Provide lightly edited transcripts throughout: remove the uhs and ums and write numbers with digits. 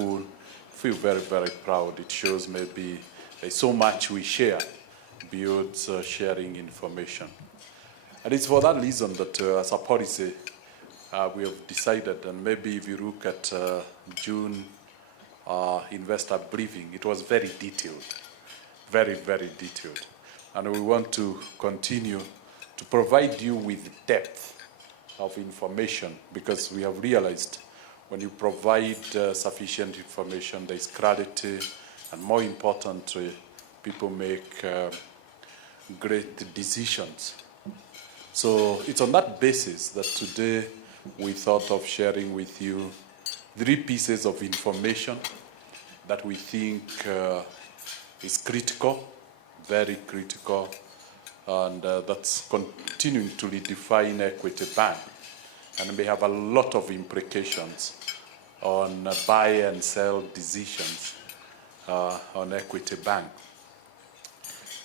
grateful, feel very, very proud. It shows maybe there's so much we share beyond sharing information. And it's for that reason that as a policy, we have decided, and maybe if you look at June investor briefing, it was very detailed, very, very detailed. And we want to continue to provide you with depth of information, because we have realized when you provide sufficient information, there is clarity, and more importantly, people make great decisions. So it's on that basis that today we thought of sharing with you 3 pieces of information that we think is critical, very critical, and that's continuing to redefine Equity Bank, and may have a lot of implications on buy and sell decisions on Equity Bank.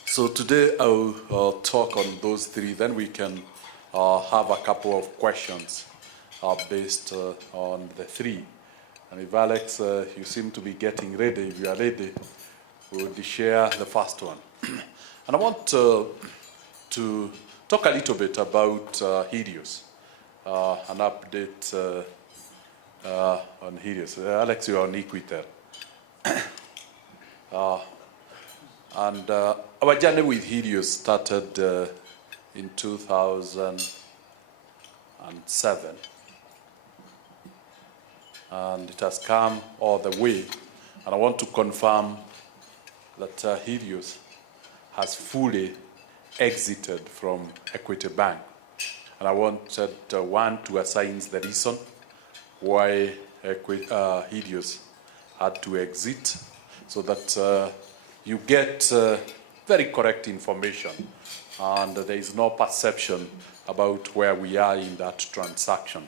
So today I'll talk on those 3, then we can have a couple of questions based on the 3. And if Alex, you seem to be getting ready, if you are ready, we'll share the first one. And I want to talk a little bit about Helios, an update on Helios. Alex, you are on Equitel. And our journey with Helios started in 2007. And it has come all the way. And I want to confirm that Helios has fully exited from Equity Bank. And I wanted one to assign the reason why Helios had to exit, so that you get very correct information and there is no perception about where we are in that transaction.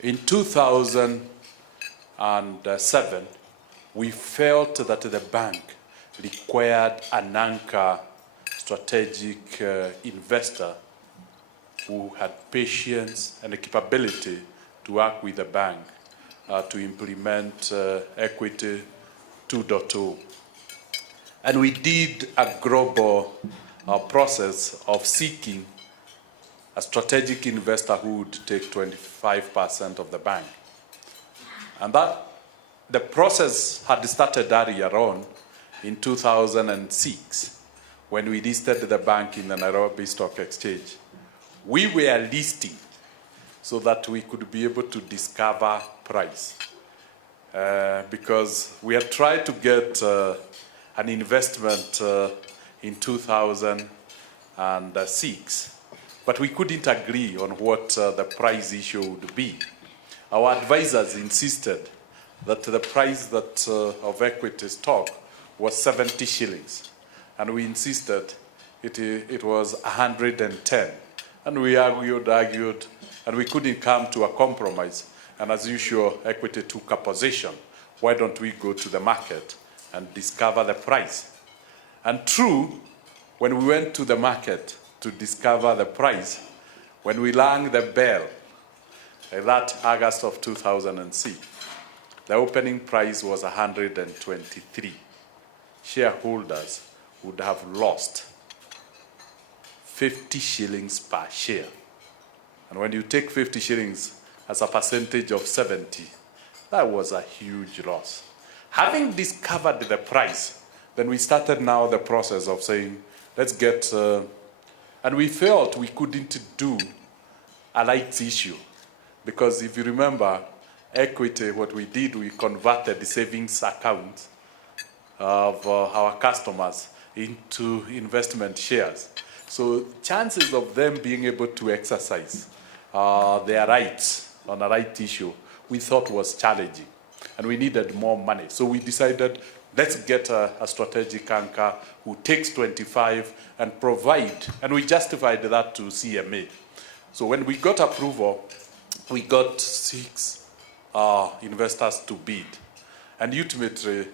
In 2007, we felt that the bank required an anchor strategic investor who had patience and the capability to work with the bank to implement Equity 2.0. And we did a global process of seeking a strategic investor who would take 25% of the bank. And that the process had started earlier on in 2006 when we listed the bank in the Nairobi Stock Exchange. We were listing so that we could be able to discover price. Because we had tried to get an investment in 2006, but we couldn't agree on what the price issue would be. Our advisors insisted that the price that of equity stock was 70 shillings, and we insisted it was 110. And we argued, and we couldn't come to a compromise. And as usual, Equity took a position. Why don't we go to the market and discover the price? And true, when we went to the market to discover the price, when we rang the bell, that August of 2006, the opening price was 123. Shareholders would have lost 50 shillings per share. And when you take 50 shillings as a percentage of 70, that was a huge loss. Having discovered the price, then we started now the process of saying, let's get, and we felt we couldn't do a rights issue. Because if you remember, Equity, what we did, we converted the savings account of our customers into investment shares. So chances of them being able to exercise their rights on a right issue, we thought was challenging. And we needed more money. So we decided, let's get a strategic anchor who takes 25 and provide. And we justified that to CMA. So when we got approval, we got 6 investors to bid. And ultimately,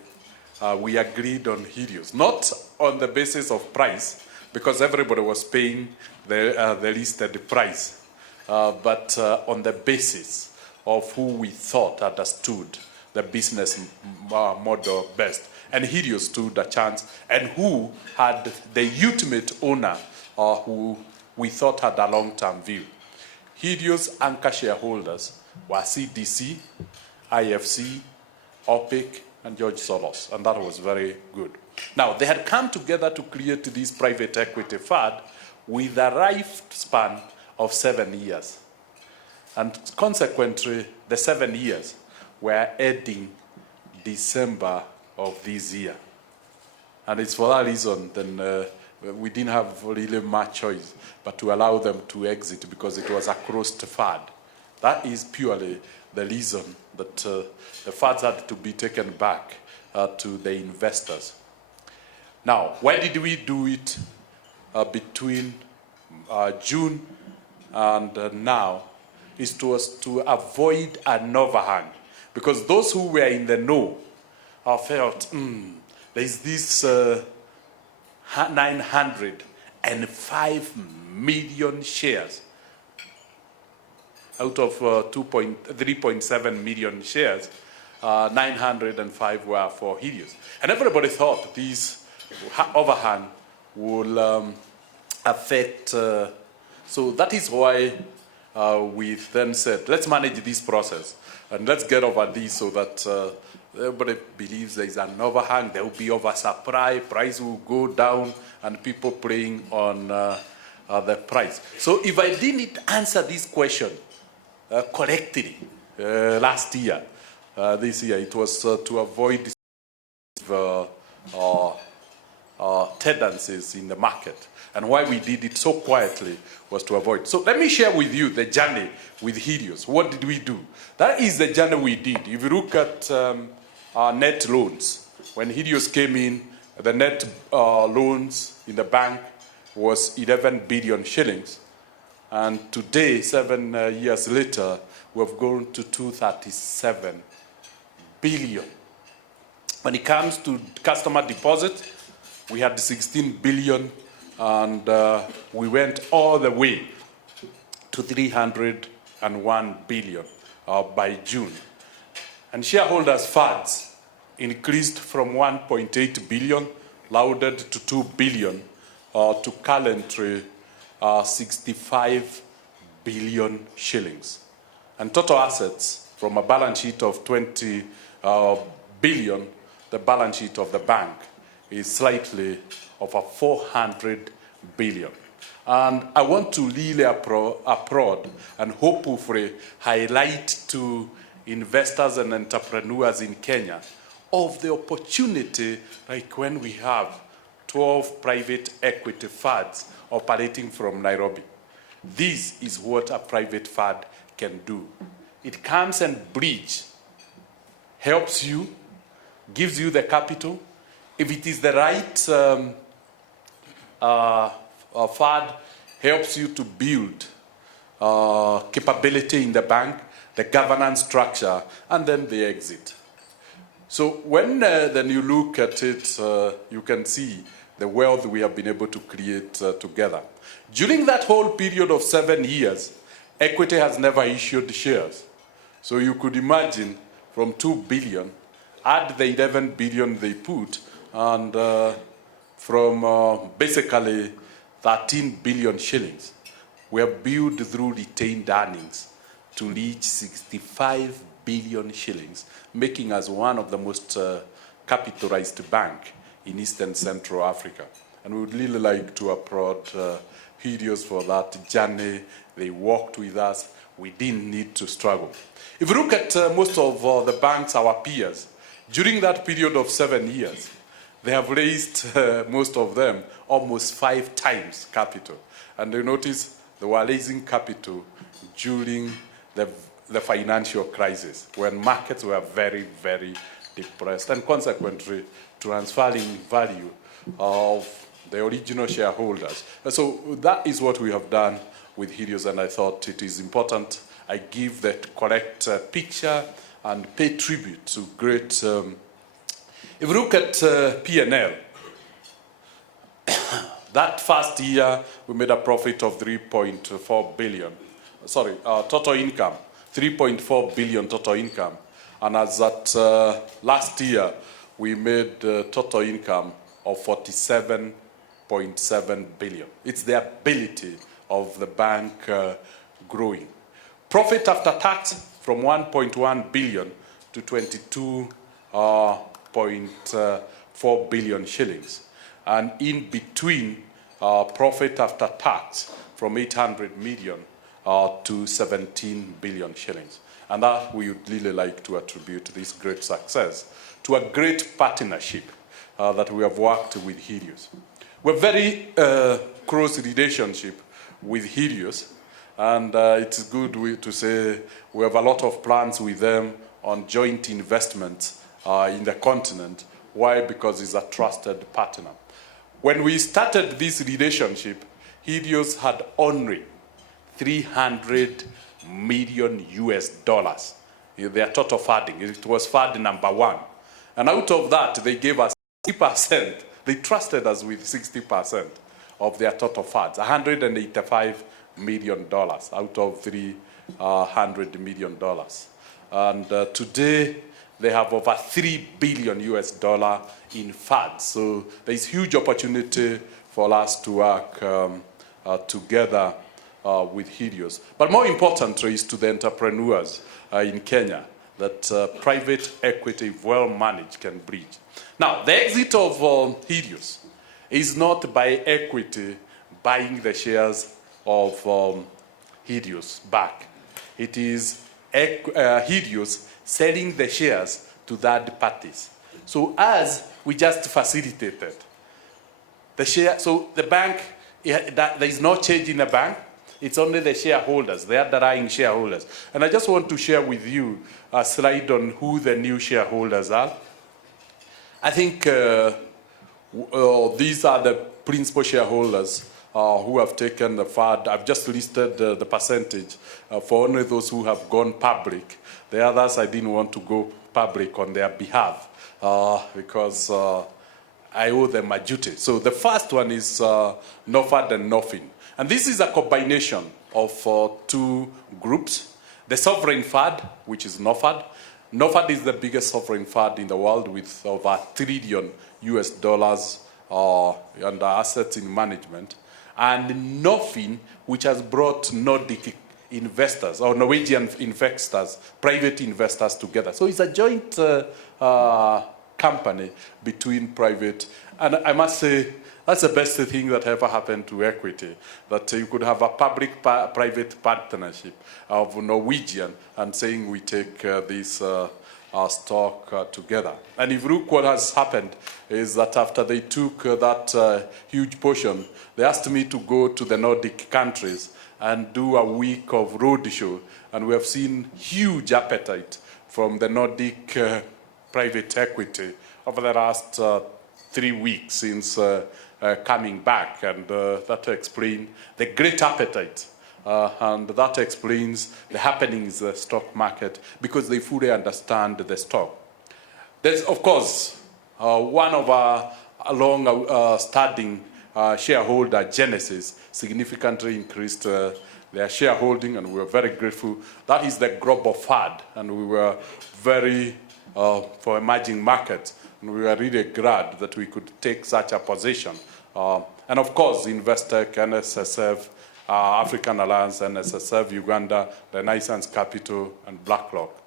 we agreed on Helios. Not on the basis of price, because everybody was paying the listed price, but on the basis of who we thought understood the business model best. And Helios stood a chance, and who had the ultimate owner, who we thought had a long-term view. Helios anchor shareholders were CDC, IFC, OPIC, and George Soros, and that was very good. Now, they had come together to create this private equity fund with a lifespan of 7 years. And consequently, the 7 years were ending December of this year. And it's for that reason then we didn't have really much choice but to allow them to exit, because it was a closed fund. That is purely the reason that the funds had to be taken back to the investors. Now, why did we do it between June and now? Is to avoid an overhang, because those who were in the know felt there is this 905 million shares out of 3.7 million shares. 905 were for Helios, and everybody thought this overhang will affect. So that is why we then said, let's manage this process and let's get over this, so that everybody believes there is an overhang, there will be oversupply, price will go down, and people playing on the price. So if I didn't answer this question correctly last year, this year, it was to avoid tendencies in the market. And why we did it so quietly was to avoid. So let me share with you the journey with Helios. What did we do? That is the journey we did. If you look at our net loans, when Helios came in, the net loans in the bank was 11 billion shillings. And today, 7 years later, we have grown to 237 billion. When it comes to customer deposits, we had 16 billion. And we went all the way to 301 billion by June. And shareholders' funds increased from 1.8 billion, lauded to 2 billion, to currently 65 billion shillings. And total assets from a balance sheet of 20 billion, the balance sheet of the bank is slightly over 400 billion. And I want to really applaud and hopefully highlight to investors and entrepreneurs in Kenya of the opportunity, like when we have 12 private equity funds operating from Nairobi. This is what a private fund can do. It comes and bridge, helps you, gives you the capital. If it is the right fund, helps you to build capability in the bank, the governance structure, and then the exit. So when then you look at it, you can see the wealth we have been able to create together. During that whole period of 7 years, Equity has never issued shares. So you could imagine from 2 billion, add the 11 billion they put, and from basically 13 billion shillings, we have built through retained earnings to reach 65 billion shillings, making us one of the most capitalized bank in Eastern Central Africa. And we would really like to applaud Helios for that journey. They walked with us. We didn't need to struggle. If you look at most of the banks, our peers, during that period of 7 years, they have raised, most of them, almost 5 times capital. And you notice they were raising capital during the financial crisis, when markets were very, very depressed, and consequently transferring value of the original shareholders. And so that is what we have done with Helios, and I thought it is important I give the correct picture and pay tribute to great. If you look at P&L, that first year we made a profit of 3.4 billion. Sorry, total income, 3.4 billion total income. And as at last year, we made total income of 47.7 billion. It's the ability of the bank growing. Profit after tax from 1.1 billion to 22.4 billion shillings. And in between, profit after tax from 800 million to 17 billion shillings. And that we would really like to attribute this great success to a great partnership that we have worked with Helios. We're very close relationship with Helios, and it's good to say we have a lot of plans with them on joint investments in the continent. Why? Because he's a trusted partner. When we started this relationship, Helios had only 300 million US dollars. Their total funding. It was fund number 1. And out of that, they gave us 60%. They trusted us with 60% of their total funds, $185 million out of $300 million. And today, they have over 3 billion US dollar in funds. So there's huge opportunity for us to work together with Helios. But more important is to the entrepreneurs in Kenya that private equity, well managed, can bridge. Now, the exit of Helios is not by equity buying the shares of Helios back. It is Helios selling the shares to third parties. So as we just facilitated the share, so the bank, there is no change in the bank. It's only the shareholders, the underlying shareholders. And I just want to share with you a slide on who the new shareholders are. I think these are the principal shareholders who have taken the fund. I've just listed the percentage for only those who have gone public. The others, I didn't want to go public on their behalf because I owe them a duty. So the first one is NOFAD and NOFIN. And this is a combination of two groups. The sovereign fund, which is NOFAD. NOFAD is the biggest sovereign fund in the world with over $1 trillion US dollars under assets in management. And NOFIN, which has brought Nordic investors or Norwegian investors, private investors together. So it's a joint company between private, and I must say, that's the best thing that ever happened to equity, that you could have a public-private partnership of Norwegian and saying we take this stock together. And if you look what has happened is that after they took that huge portion, they asked me to go to the Nordic countries and do a week of roadshow. And we have seen huge appetite from the Nordic private equity over the last 3 weeks since coming back, and that explains the great appetite, and that explains the happenings in the stock market because they fully understand the stock. There's, of course, one of our long-standing shareholder, Genesis, significantly increased their shareholding, and we were very grateful. That is the Global Fund, and we were very for emerging markets. And we were really glad that we could take such a position. And of course, Investec, NSSF, African Alliance, NSSF, Uganda, Renaissance Capital, and BlackRock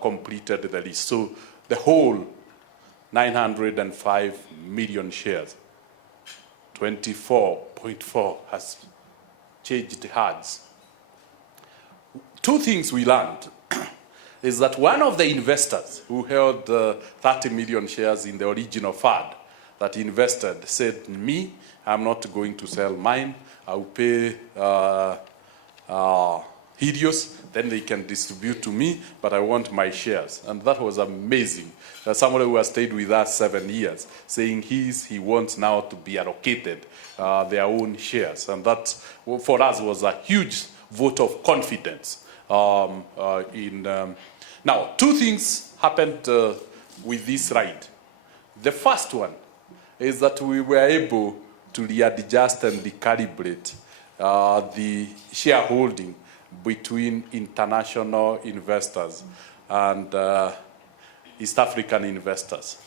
completed the list. So the whole 905 million shares, 24.4 has changed hands. Two things we learned is that one of the investors who held 30 million shares in the original fund that invested said, me, I'm not going to sell mine. I'll pay Helios, then they can distribute to me, but I want my shares. And that was amazing. Somebody who has stayed with us 7 years, saying he wants now to be allocated their own shares. And that, for us, was a huge vote of confidence. Now, two things happened with this ride. The first one is that we were able to readjust and recalibrate the shareholding between international investors and East African investors.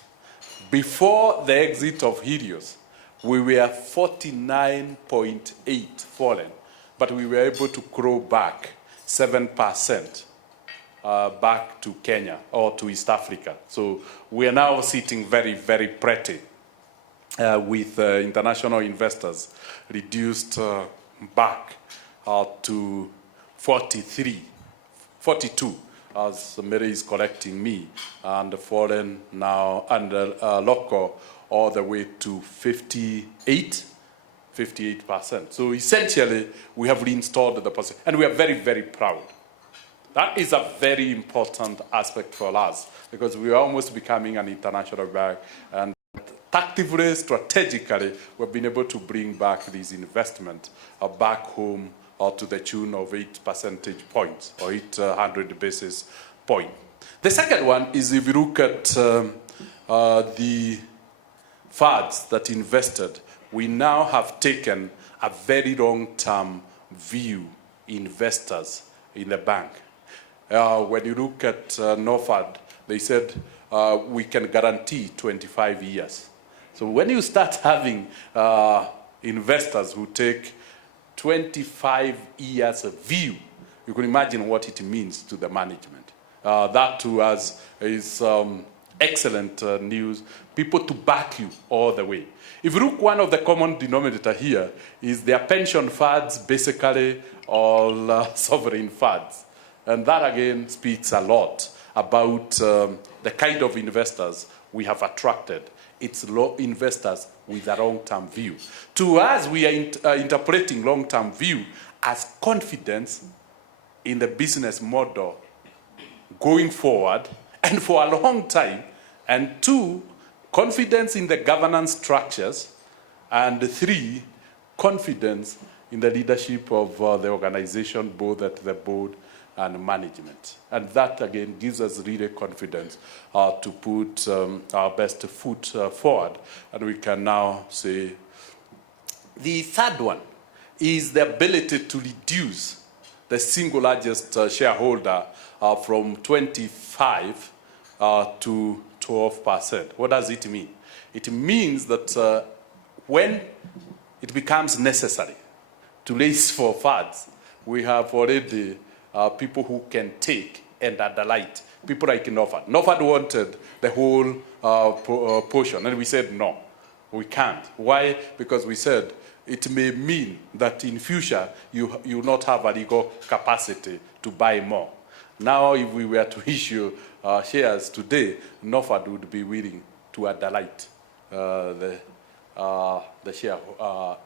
Before the exit of Helios, we were 49.8 foreign, but we were able to grow back 7% back to Kenya or to East Africa. So we are now sitting very, very pretty with international investors reduced back to 42, as Mary is correcting me, and foreign now, and local all the way to 58%. So essentially, we have reinstalled the position, and we are very, very proud. That is a very important aspect for us, because we are almost becoming an international bank, and tactically, strategically, we've been able to bring back these investments back home to the tune of 8 percentage points, or 800 basis points. The second one is, if you look at the funds that invested, we now have taken a very long-term view investors in the bank. When you look at NOFAD, they said we can guarantee 25 years. So when you start having investors who take 25 years of view, you can imagine what it means to the management. That to us is excellent news. People to back you all the way. If you look, one of the common denominator here is their pension funds, basically all sovereign funds. And that again speaks a lot about the kind of investors we have attracted. It's investors with a long-term view. To us, we are interpreting long-term view as confidence in the business model going forward and for a long time, and 2, confidence in the governance structures, and 3, confidence in the leadership of the organization, both at the board and management. And that, again, gives us really confidence to put our best foot forward. And we can now say, the third one is the ability to reduce the single largest shareholder from 25 to 12%. What does it mean? It means that when it becomes necessary to raise for funds, we have already people who can take and underlight. People like NOFAD. NOFAD wanted the whole portion, and we said no, we can't. Why? Because we said it may mean that in future you will not have a legal capacity to buy more. Now, if we were to issue shares today, NOFAD would be willing to underlight the share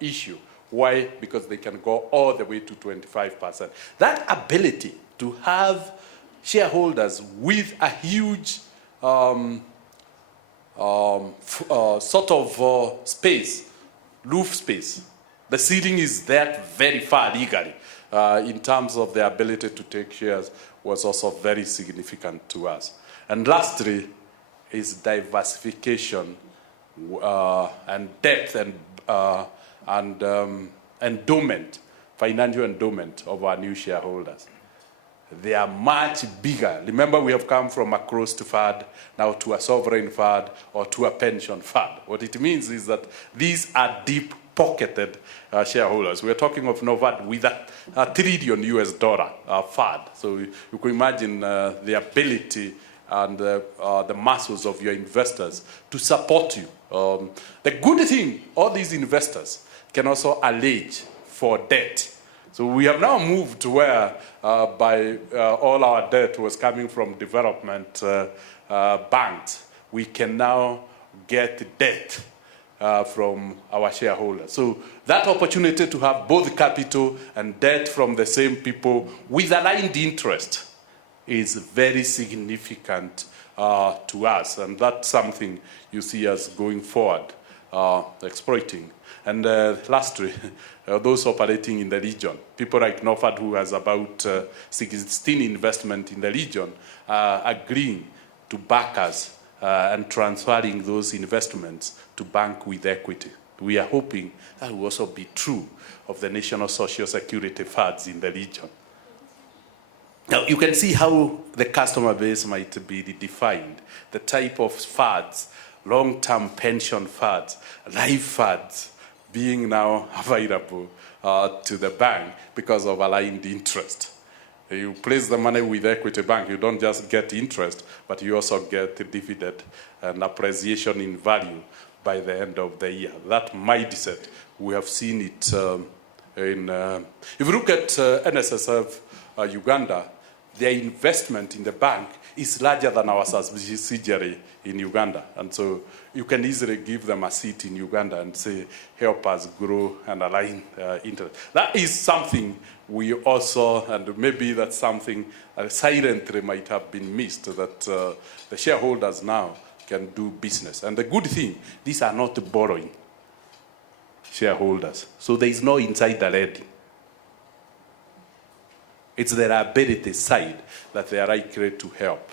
issue. Why? Because they can go all the way to 25%. That ability to have shareholders with a huge sort of space, roof space, the ceiling is that very far legally in terms of the ability to take shares, was also very significant to us. And lastly is diversification and depth and endowment, financial endowment of our new shareholders. They are much bigger. Remember, we have come from a closed fund now to a sovereign fund or to a pension fund. What it means is that these are deep-pocketed shareholders. We're talking of NOFAD with a $1 trillion fund. So you can imagine the ability and the muscles of your investors to support you. The good thing, all these investors can also allege for debt. So we have now moved to where all our debt was coming from development banks. We can now get debt from our shareholders. So that opportunity to have both capital and debt from the same people with aligned interest is very significant to us. And that's something you see us going forward, exploiting. And lastly, those operating in the region, people like NOFAD, who has about 16 investment in the region, agreeing to back us and transferring those investments to bank with equity. We are hoping that will also be true of the national social security funds in the region. Now, you can see how the customer base might be defined, the type of funds, long-term pension funds, life funds being now available to the bank because of aligned interest. You place the money with Equity Bank, you don't just get interest, but you also get a dividend and appreciation in value by the end of the year. That mindset, we have seen it if you look at NSSF Uganda, their investment in the bank is larger than our subsidiary in Uganda. And so you can easily give them a seat in Uganda and say, help us grow and align interest. That is something we also, and maybe that's something silently might have been missed, that the shareholders now can do business. And the good thing, these are not borrowing shareholders. So there is no insider lending. It's the liability side that they are likely to help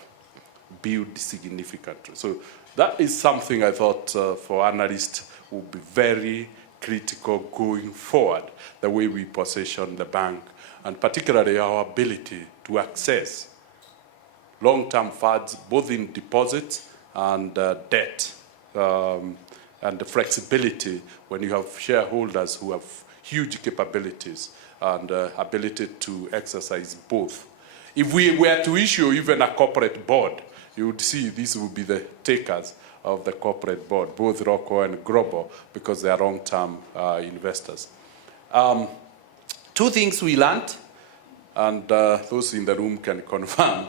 build significantly. So that is something I thought for analysts would be very critical going forward, the way we position the bank, and particularly our ability to access long-term funds, both in deposits and debt, and the flexibility when you have shareholders who have huge capabilities and ability to exercise both. If we were to issue even a corporate board, you would see these would be the takers of the corporate board, both Rocco and Global, because they are long-term investors. Two things we learned, and those in the room can confirm,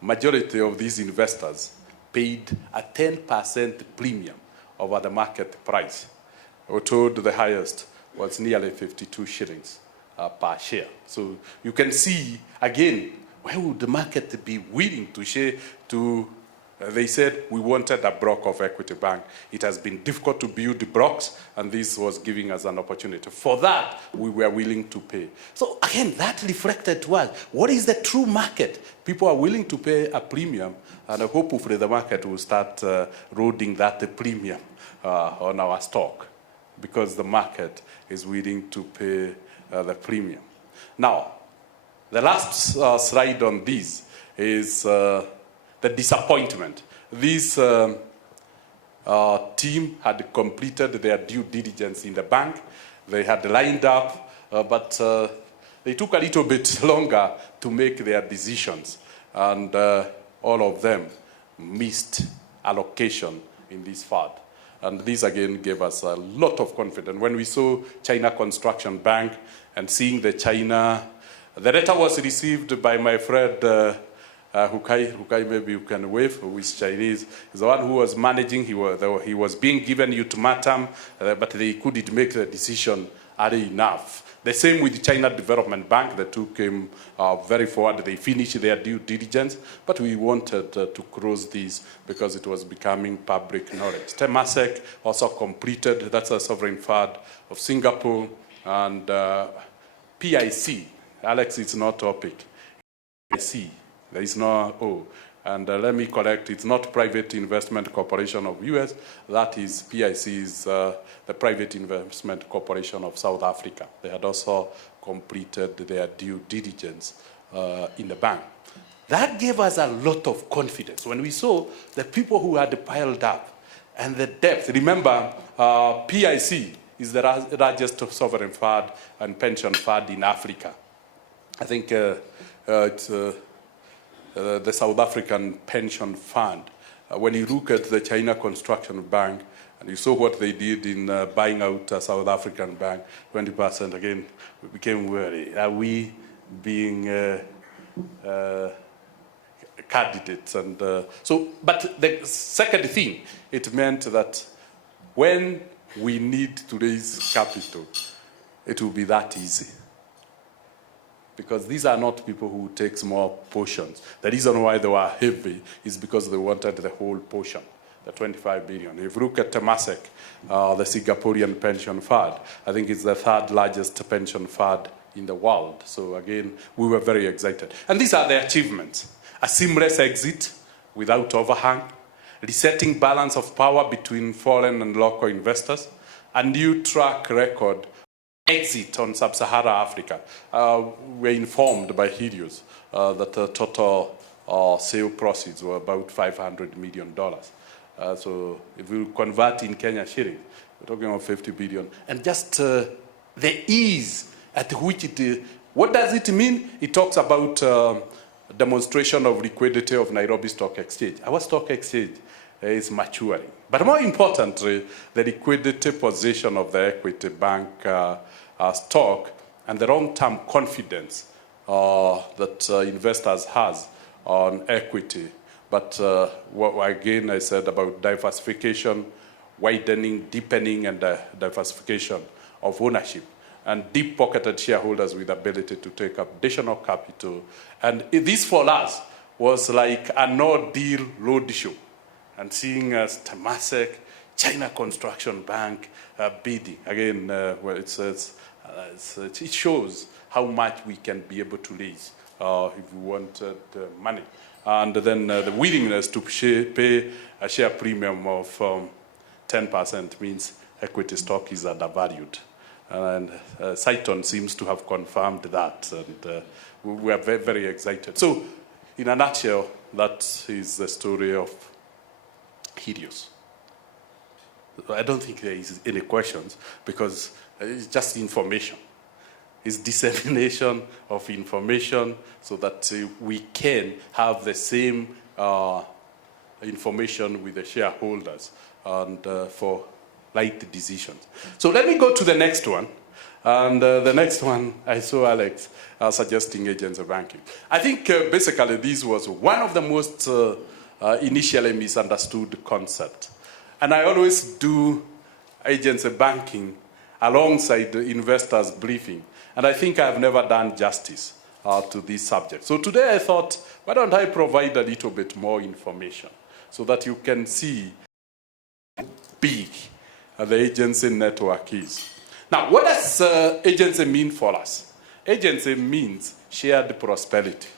majority of these investors paid a 10% premium over the market price. We're told the highest was nearly 52 shillings per share. So you can see, again, why would the market be willing to share to, they said we wanted a block of Equity Bank. It has been difficult to build the blocks, and this was giving us an opportunity. For that, we were willing to pay. So again, that reflected to us, what is the true market? People are willing to pay a premium, and hopefully the market will start loading that premium on our stock, because the market is willing to pay the premium. Now, the last slide on this is the disappointment. This team had completed their due diligence in the bank. They had lined up, but they took a little bit longer to make their decisions. And all of them missed allocation in this fund. And this again gave us a lot of confidence. When we saw China Construction Bank and seeing the letter was received by my friend Hukai, maybe you can wave, who is Chinese. He's the one who was managing, he was being given ultimatum, but they couldn't make the decision early enough. The same with the China Development Bank. The two came very forward. They finished their due diligence, but we wanted to close this because it was becoming public knowledge. Temasek also completed, that's a sovereign fund of Singapore, and PIC, Alex, it's not topic. PIC, there is no O. And let me correct, it's not Private Investment Corporation of US, that is PIC is the Private Investment Corporation of South Africa. They had also completed their due diligence in the bank. That gave us a lot of confidence when we saw the people who had piled up and the depth. Remember, PIC is the largest sovereign fund and pension fund in Africa. I think it's the South African pension fund. When you look at the China Construction Bank, and you saw what they did in buying out a South African bank, 20%, again, we became worried. Are we being candidates? And but the second thing, it meant that when we need to raise capital, it will be that easy. Because these are not people who take small portions. The reason why they were heavy is because they wanted the whole portion, the 25 billion. If you look at Temasek, the Singaporean pension fund, I think it's the third largest pension fund in the world. So again, we were very excited. And these are the achievements. A seamless exit without overhang, resetting balance of power between foreign and local investors, a new track record exit on sub-Saharan Africa. We're informed by Helios that the total sale proceeds were about $500 million. So if we convert in Kenya shillings, we're talking about 50 billion. And just the ease at which it, what does it mean? It talks about demonstration of liquidity of Nairobi Stock Exchange. Our stock exchange is maturing. But more importantly, the liquidity position of the Equity Bank stock and the long-term confidence that investors has on equity. But again, I said about diversification, widening, deepening, and diversification of ownership, and deep-pocketed shareholders with ability to take up additional capital. And this for us was like a no-deal roadshow. And seeing Temasek, China Construction Bank bidding. Again, well, it shows how much we can be able to raise if we wanted money. And then the willingness to pay a share premium of 10% means equity stock is undervalued. And Saiton seems to have confirmed that. And we are very, very excited. So, in a nutshell, that is the story of Helios. I don't think there is any questions because it's just information. It's dissemination of information so that we can have the same information with the shareholders and for right decisions. So let me go to the next one. And the next one, I saw Alex suggesting agency banking. I think basically this was one of the most initially misunderstood concept. And I always do agency banking alongside the investors briefing. And I think I've never done justice to this subject. So today I thought, why don't I provide a little bit more information so that you can see how big the agency network is. Now, what does agency mean for us? Agency means shared prosperity.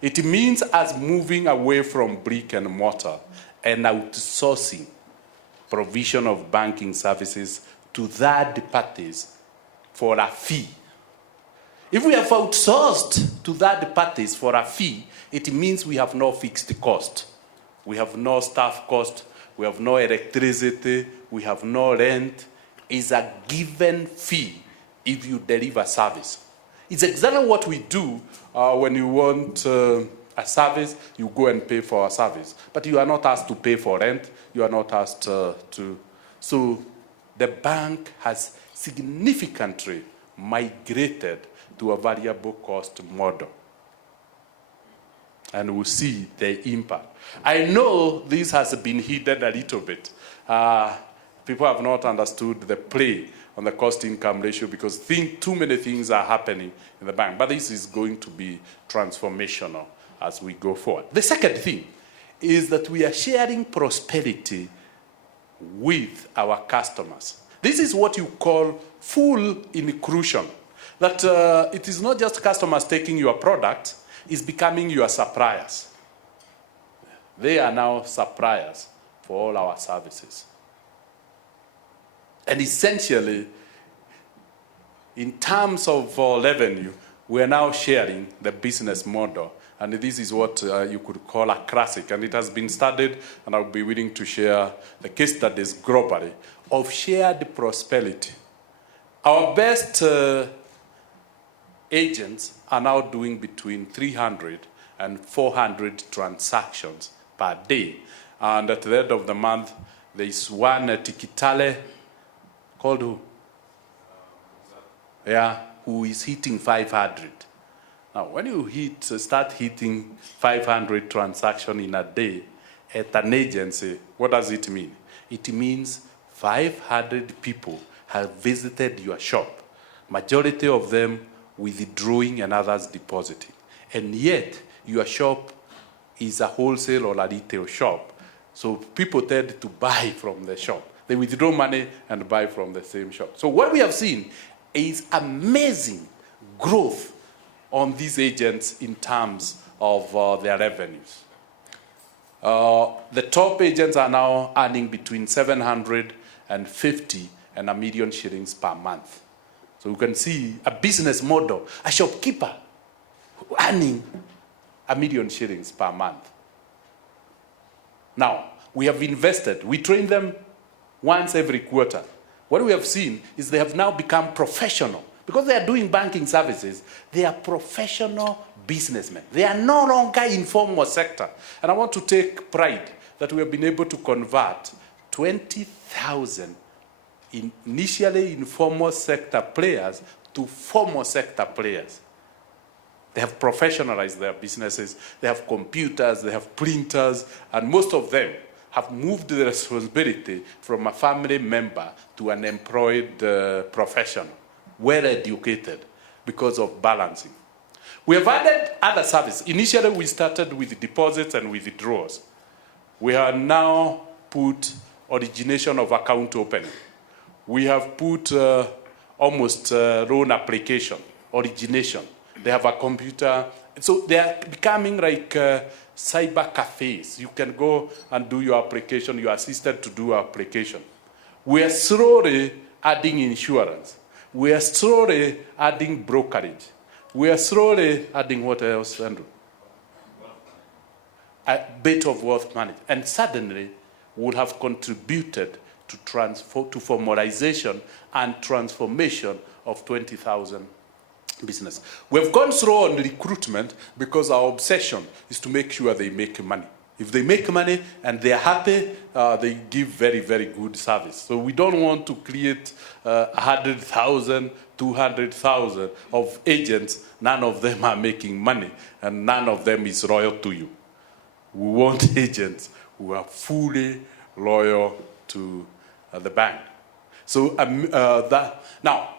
It means us moving away from brick and mortar and outsourcing provision of banking services to third parties for a fee. If we have outsourced to third parties for a fee, it means we have no fixed cost. We have no staff cost, we have no electricity, we have no rent. It's a given fee if you deliver service. It's exactly what we do when you want a service, you go and pay for a service. But you are not asked to pay for rent, you are not asked to. So the bank has significantly migrated to a variable cost model. And we'll see the impact. I know this has been hidden a little bit. People have not understood the play on the cost-income ratio because too many things are happening in the bank. But this is going to be transformational as we go forward. The second thing is that we are sharing prosperity with our customers. This is what you call full inclusion. That it is not just customers taking your product, it's becoming your suppliers. They are now suppliers for all our services. And essentially, in terms of revenue, we are now sharing the business model. And this is what you could call a classic. And it has been studied, and I'll be willing to share the case studies globally of shared prosperity. Our best agents are now doing between 300 and 400 transactions per day. And at the end of the month, there is one Tikitale called who? Yeah, who is hitting 500. Now, when you start hitting 500 transactions in a day at an agency, what does it mean? It means 500 people have visited your shop, majority of them withdrawing and others depositing. And yet, your shop is a wholesale or a retail shop. So people tend to buy from the shop. They withdraw money and buy from the same shop. So what we have seen is amazing growth on these agents in terms of their revenues. The top agents are now earning between 750 and 1 million shillings per month. So you can see a business model, a shopkeeper earning £1 million shillings per month. Now, we have invested, we train them once every quarter. What we have seen is they have now become professional. Because they are doing banking services, they are professional businessmen. They are no longer informal sector. And I want to take pride that we have been able to convert 20,000 initially informal sector players to formal sector players. They have professionalized their businesses. They have computers, they have printers, and most of them have moved the responsibility from a family member to an employed professional, well educated, because of balancing. We have added other services. Initially, we started with deposits and with withdrawals. We have now put origination of account opening. We have put almost loan application, origination. They have a computer. So they are becoming like cyber cafes. You can go and do your application. You are assisted to do application. We are slowly adding insurance. We are slowly adding brokerage. We are slowly adding what else, Andrew? A bit of wealth management. And suddenly, we will have contributed to formalization and transformation of 20,000 business. We've gone through on recruitment because our obsession is to make sure they make money. If they make money and they're happy, they give very, very good service. So we don't want to create 100,000, 200,000 of agents. None of them are making money, and none of them is loyal to you. We want agents who are fully loyal to the bank. So now,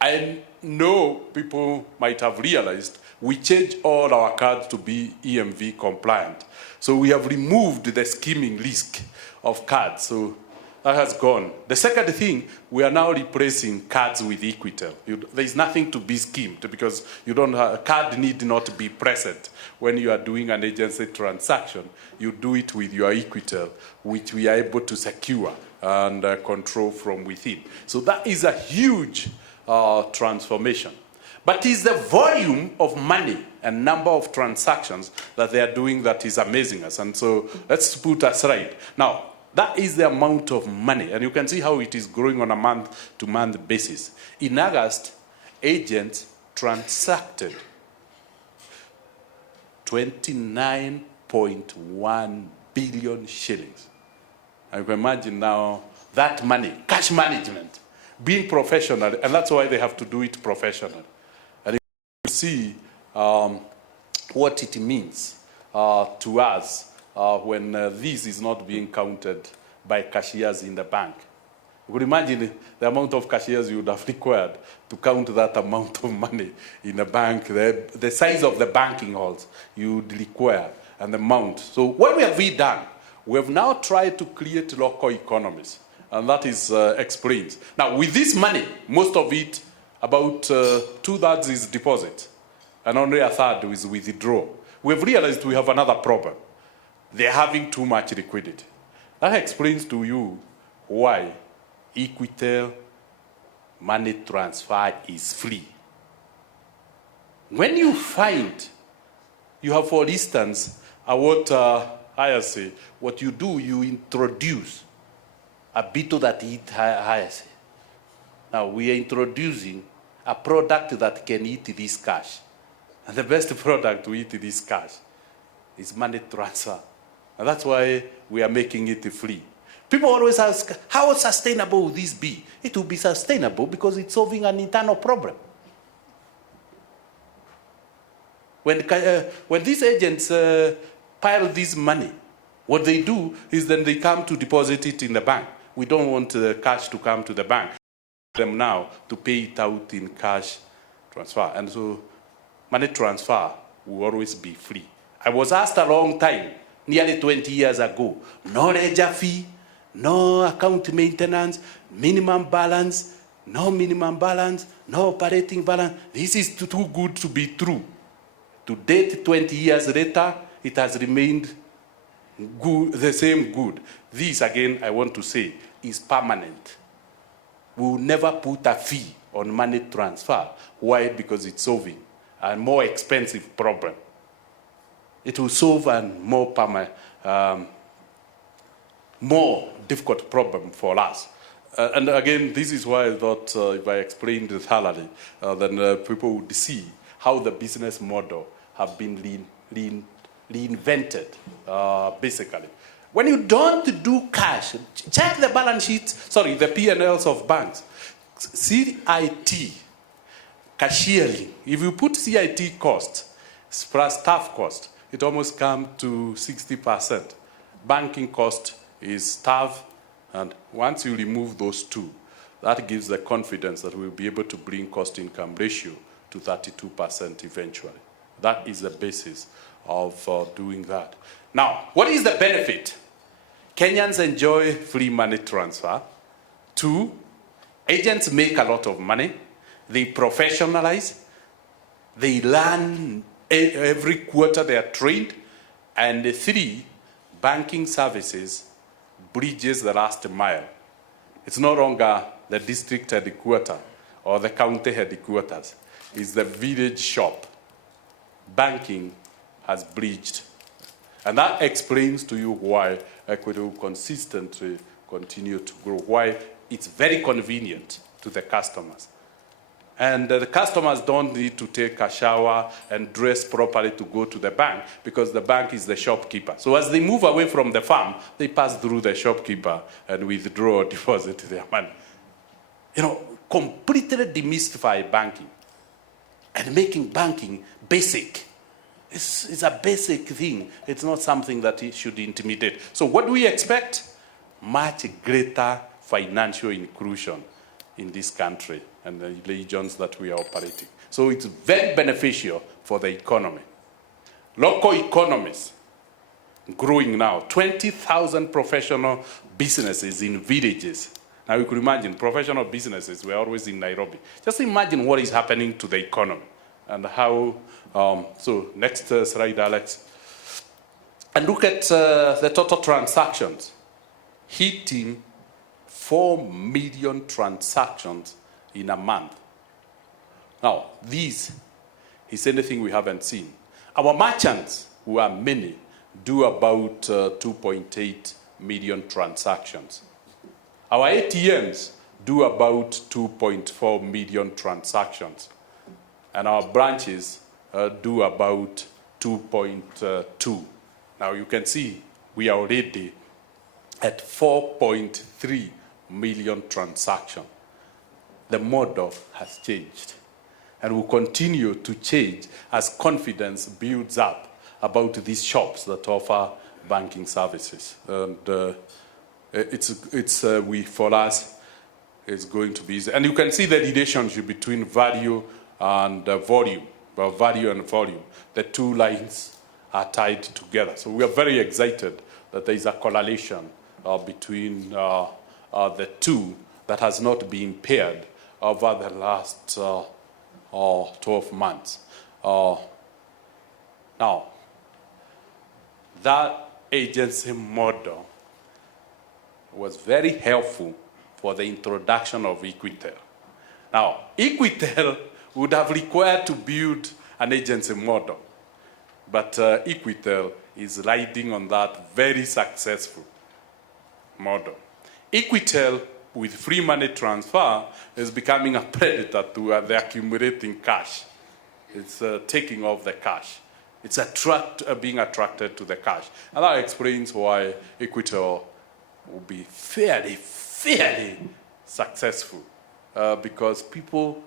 I know people might have realized we changed all our cards to be EMV compliant. So we have removed the skimming risk of cards. So that has gone. The second thing, we are now replacing cards with Equitel. There is nothing to be skimmed because you don't have, a card need not be present. When you are doing an agency transaction, you do it with your Equitel, which we are able to secure and control from within. So that is a huge transformation. But it's the volume of money and number of transactions that they are doing that is amazing us. And so let's put aside. Now, that is the amount of money. And you can see how it is growing on a month-to-month basis. In August, agents transacted 29.1 billion shillings. And you can imagine now that money, cash management, being professional, and that's why they have to do it professionally. And you see what it means to us when this is not being counted by cashiers in the bank. You could imagine the amount of cashiers you would have required to count that amount of money in a bank, the size of the banking halls you would require, and the amount. So what have we done? We have now tried to create local economies. And that is explained. Now, with this money, most of it, about 2/3 is deposit, and only 1/3 is withdrawal. We've realized we have another problem. They're having too much liquidity. That explains to you why Equitel money transfer is free. When you find, you have, for instance, what you do, you introduce a bit that eat highest. Now we are introducing a product that can eat this cash. And the best product to eat this cash is money transfer. And that's why we are making it free. People always ask, how sustainable will this be? It will be sustainable because it's solving an internal problem. When these agents pile this money, what they do is then they come to deposit it in the bank. We don't want the cash to come to the bank. Them now to pay it out in cash transfer. And so money transfer will always be free. I was asked a long time, nearly 20 years ago, no ledger fee, no account maintenance, minimum balance, no minimum balance, no operating balance. This is too good to be true. To date, 20 years later, it has remained good, the same good. This, again, I want to say, is permanent. We will never put a fee on money transfer. Why? Because it's solving a more expensive problem. It will solve a more difficult problem for us. And again, this is why I thought if I explained it thoroughly, then people would see how the business model have been reinvented, basically. When you don't do cash, check the balance sheet, the P&Ls of banks. CIT, cashiering, if you put CIT cost plus staff cost, it almost comes to 60%. Banking cost is staff, and once you remove those two, that gives the confidence that we'll be able to bring cost-income ratio to 32% eventually. That is the basis of doing that. Now, what is the benefit? Kenyans enjoy free money transfer. 2, agents make a lot of money. They professionalize. They learn every quarter, they are trained. And 3, banking services bridges the last mile. It's no longer the district headquarters or the county headquarters. It's the village shop. Banking has bridged. And that explains to you why Equity will consistently continue to grow, why it's very convenient to the customers. And the customers don't need to take a shower and dress properly to go to the bank, because the bank is the shopkeeper. So as they move away from the farm, they pass through the shopkeeper and withdraw or deposit their money. You know, completely demystify banking and making banking basic. It's a basic thing. It's not something that it should intimidate. So what do we expect? Much greater financial inclusion in this country and the regions that we are operating. So it's very beneficial for the economy. Local economies growing now, 20,000 professional businesses in villages. Now you could imagine professional businesses were always in Nairobi. Just imagine what is happening to the economy and how, so next slide, Alex. And look at the total transactions, hitting 4 million transactions in a month. Now, this is anything we haven't seen. Our merchants, who are many, do about 2.8 million transactions. Our ATMs do about 2.4 million transactions. And our branches do about 2.2. Now you can see we are already at 4.3 million transactions. The model has changed and will continue to change as confidence builds up about these shops that offer banking services. And for us, it's going to be easy. And you can see the relationship between value and volume. Well, value and volume, the two lines are tied together. So we are very excited that there is a correlation between the two that has not been paired over the last 12 months. Now, that agency model was very helpful for the introduction of Equitel. Now, Equitel would have required to build an agency model, but Equitel is riding on that very successful model. Equitel, with free money transfer, is becoming a predator to the accumulating cash. It's taking off the cash. It's being attracted to the cash. And that explains why Equitel will be fairly successful, because people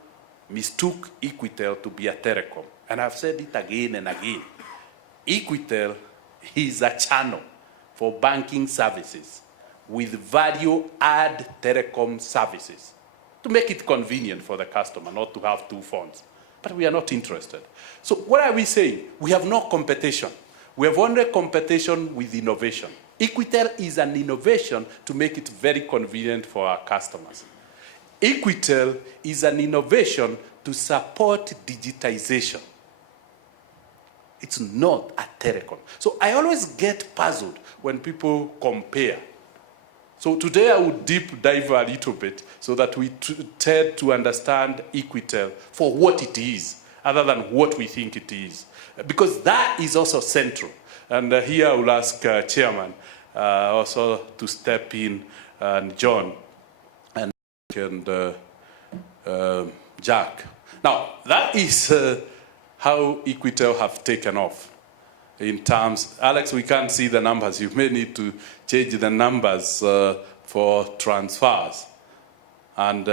mistook Equitel to be a telecom. And I've said it again and again. Equitel is a channel for banking services with value-add telecom services to make it convenient for the customer not to have two phones. But we are not interested. So what are we saying? We have no competition. We have only competition with innovation. Equitel is an innovation to make it very convenient for our customers. Equitel is an innovation to support digitization. It's not a telecom. So I always get puzzled when people compare So today I would deep dive a little bit so that we tend to understand Equitel for what it is, other than what we think it is. Because that is also central. And here I will ask Chairman also to step in, and John and Jack. Now, that is how Equitel have taken off. In terms, Alex, we can't see the numbers. You may need to change the numbers for transfers. And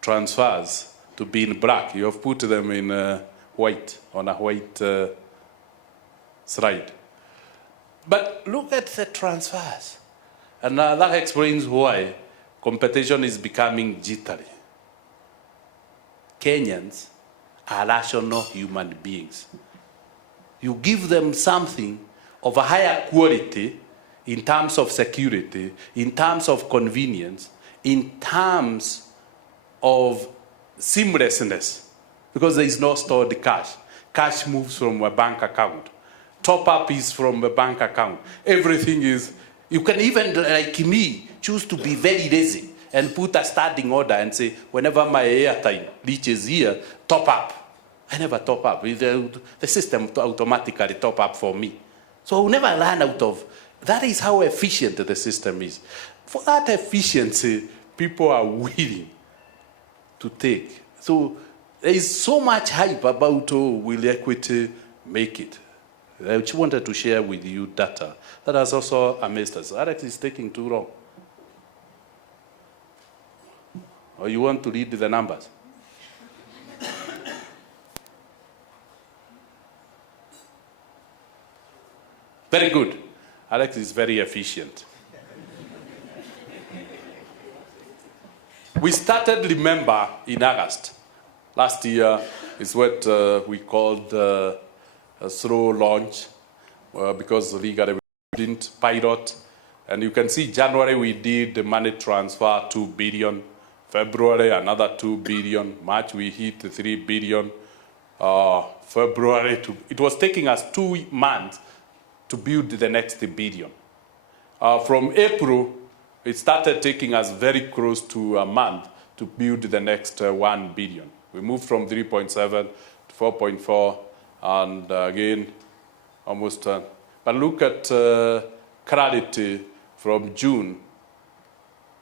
transfers to be in black. You have put them in white, on a white slide. But look at the transfers. And that explains why competition is becoming jittery. Kenyans are rational human beings. You give them something of a higher quality in terms of security, in terms of convenience, in terms of seamlessness, because there is no stored cash. Cash moves from a bank account. Top-up is from a bank account. Everything is, you can even, like me, choose to be very lazy and put a standing order and say, whenever my airtime reaches here, top up. I never top up. The system automatically top up for me. So I'll never run out of. That is how efficient the system is. For that efficiency, people are willing to take. So there is so much hype about, will Equity make it? I just wanted to share with you data that has also amazed us. Alex is taking too long. Or you want to read the numbers? Very good. Alex is very efficient. We started, remember, in August. Last year is what we called a slow launch because legally we didn't pilot. And you can see January we did the money transfer 2 billion. February another 2 billion. March we hit 3 billion. February, it was taking us 2 months to build the next billion. From April, it started taking us very close to a month to build the next 1 billion. We moved from 3.7 to 4.4, and again, almost. But look at Clarity from June,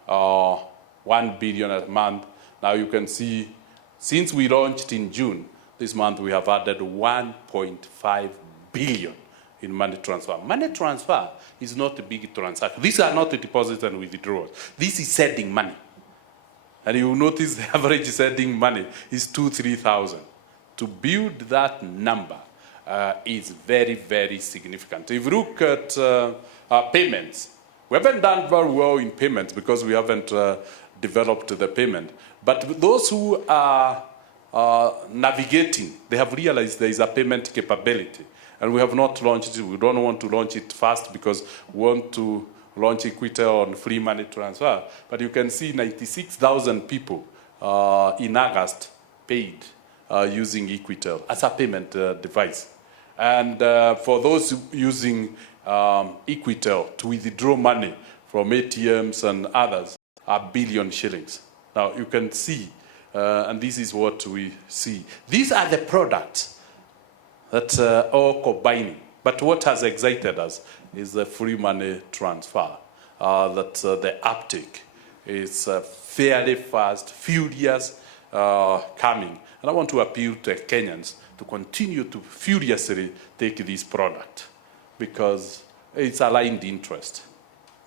1 billion a month. Now you can see, since we launched in June, this month we have added 1.5 billion in money transfer. Money transfer is not a big transaction. These are not the deposits and withdrawals. This is sending money. And you will notice the average sending money is 2,000-3,000. To build that number is very, very significant. If you look at payments, we haven't done very well in payments because we haven't developed the payment. But those who are navigating, they have realized there is a payment capability. And we have not launched it. We don't want to launch it fast because we want to launch Equitel on free money transfer. But you can see 96,000 people in August paid using Equitel as a payment device. And for those using Equitel to withdraw money from ATMs and others, 1 billion shillings. Now you can see, and this is what we see. These are the products that all combining. But what has excited us is the free money transfer, that the uptake is fairly fast, furious, coming. And I want to appeal to Kenyans to continue to furiously take this product because it's aligned interest.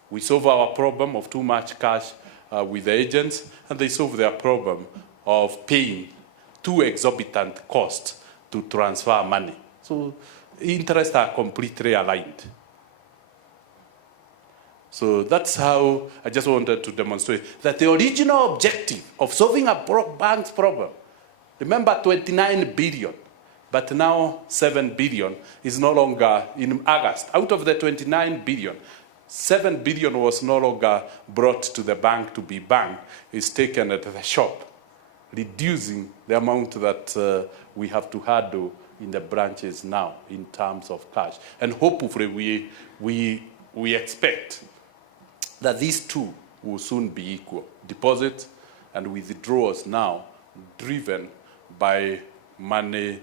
We solve our problem of too much cash with the agents, and they solve their problem of paying too exorbitant costs to transfer money. So interests are completely aligned. So that's how I just wanted to demonstrate that the original objective of solving a bank's problem, remember 29 billion, but now 7 billion is no longer in August. Out of the 29 billion, 7 billion was no longer brought to the bank to be banked. It's taken at the shop, reducing the amount that we have to handle in the branches now in terms of cash. And hopefully we expect that these two will soon be equal. Deposits and withdrawals now driven by money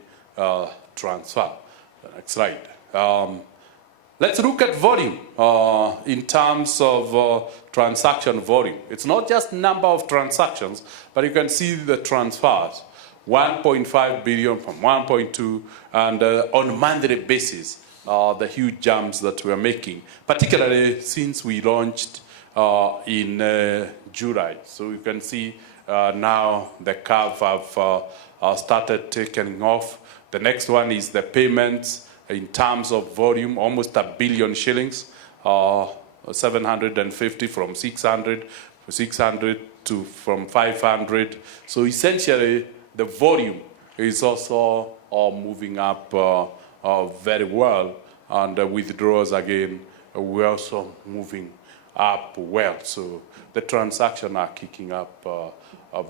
transfer. Next slide. Let's look at volume in terms of transaction volume. It's not just number of transactions, but you can see the transfers. 1.5 billion from 1.2, and on a monthly basis, the huge jumps that we're making, particularly since we launched in July. So you can see now the curve have started taking off. The next one is the payments in terms of volume, almost 1 billion shillings, 750 from 600, 600 to from 500. So essentially, the volume is also moving up very well, and withdrawals again, we're also moving up well. So the transactions are kicking up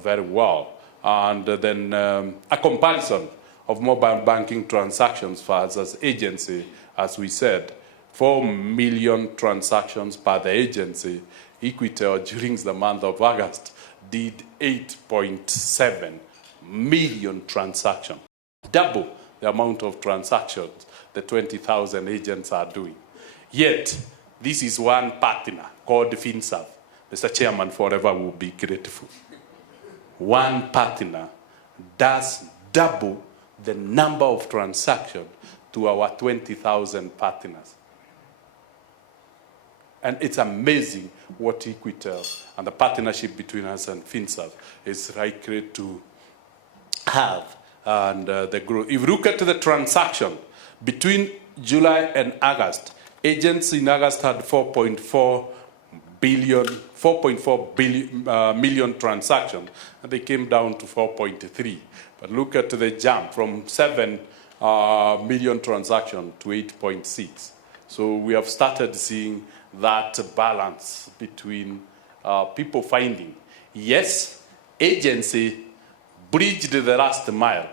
very well. And then a comparison of mobile banking transactions for us as agency, as we said, 4 million transactions per the agency. Equitel during the month of August did 8.7 million transactions, double the amount of transactions the 20,000 agents are doing. Yet, this is one partner called FinServ. Mr. Chairman forever will be grateful. One partner does double the number of transactions to our 20,000 partners. And it's amazing what Equitel and the partnership between us and FinServ is likely to have, and the growth. If you look at the transaction between July and August, agents in August had 4.4 million transactions, and they came down to 4.3. But look at the jump from 7 million transactions to 8.6. So we have started seeing that balance between people finding, yes, agency bridged the last mile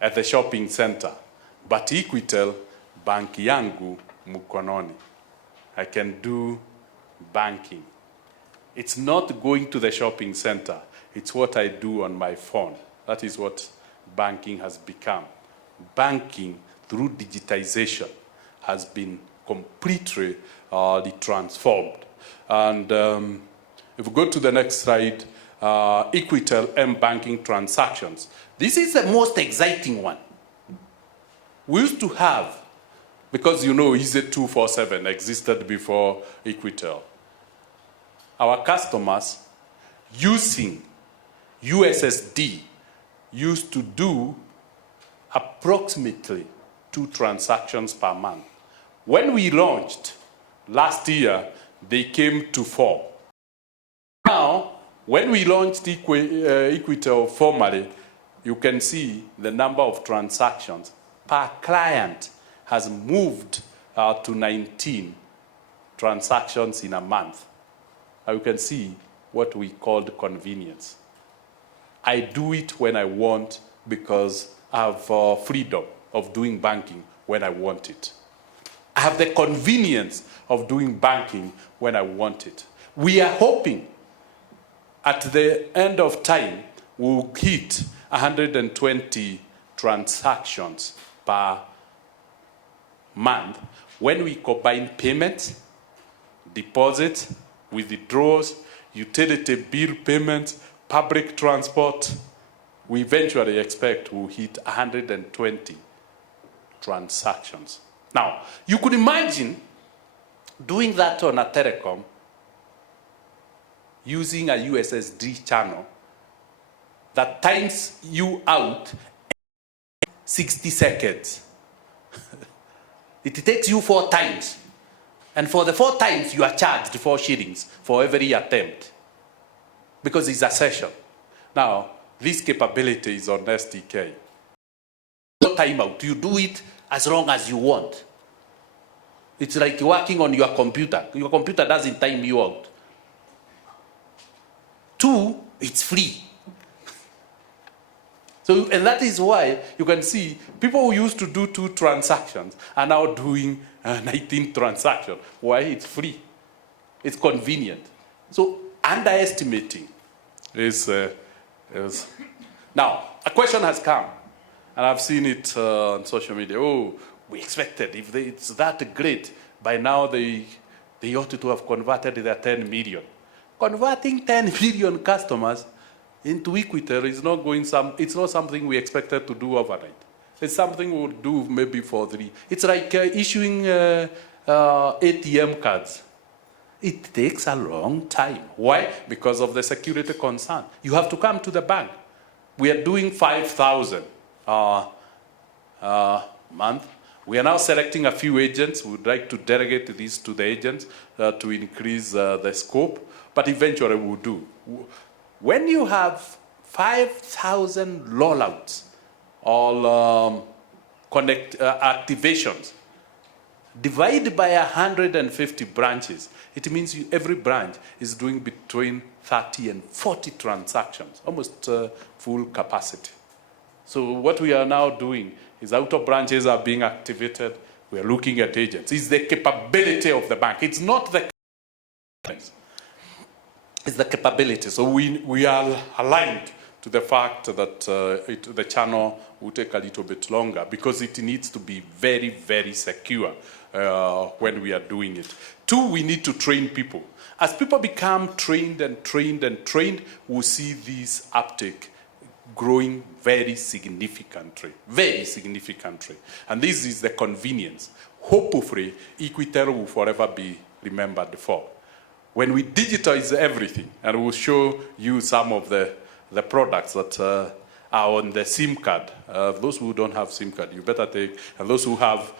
at the shopping center, but Equitel, banki yangu mkononi. I can do banking. It's not going to the shopping center. It's what I do on my phone. That is what banking has become. Banking through digitization has been completely transformed. And if we go to the next slide, Equitel M-banking transactions. This is the most exciting one. We used to have, because you know EZ247 existed before Equitel, our customers using USSD used to do approximately 2 transactions per month. When we launched last year, they came to 4. Now, when we launched Equitel formally, you can see the number of transactions per client has moved to 19 transactions in a month. Now you can see what we called convenience. I do it when I want because I have freedom of doing banking when I want it. I have the convenience of doing banking when I want it. We are hoping at the end of time we'll hit 120 transactions per month when we combine payments, deposits, withdrawals, utility bill payments, public transport. We eventually expect we'll hit 120 transactions. Now, you could imagine doing that on a telecom using a USSD channel that times you out 60 seconds. It takes you 4 times. And for the 4 times, you are charged 4 shillings for every attempt because it's a session. Now, this capability is on SDK. No time out. You do it as long as you want. It's like working on your computer. Your computer doesn't time you out. 2, it's free. So, and that is why you can see people who used to do 2 transactions are now doing 19 transactions. Why? It's free. It's convenient. So underestimating is now, a question has come, and I've seen it on social media. Oh, we expected, if it's that great, by now they ought to have converted their 10 million. Converting 10 million customers into Equitel is not it's not something we expected to do overnight. It's something we'll do maybe for 3. It's like issuing ATM cards. It takes a long time. Why? Because of the security concern. You have to come to the bank. We are doing 5,000 month. We are now selecting a few agents. We would like to delegate this to the agents to increase the scope, but eventually we'll do. When you have 5,000 rollouts, all activations, divided by 150 branches, it means every branch is doing between 30 and 40 transactions, almost full capacity. So what we are now doing is out of branches are being activated. We are looking at agents. It's the capability of the bank. It's not the capability. It's the capability. So we are aligned to the fact that the channel will take a little bit longer because it needs to be very, very secure when we are doing it. 2, we need to train people. As people become trained and trained and trained, we'll see this uptake growing very significantly. And this is the convenience. Hopefully, Equitel will forever be remembered for. When we digitize everything, and we'll show you some of the products that are on the SIM card. Those who don't have SIM card, you better take, and those who have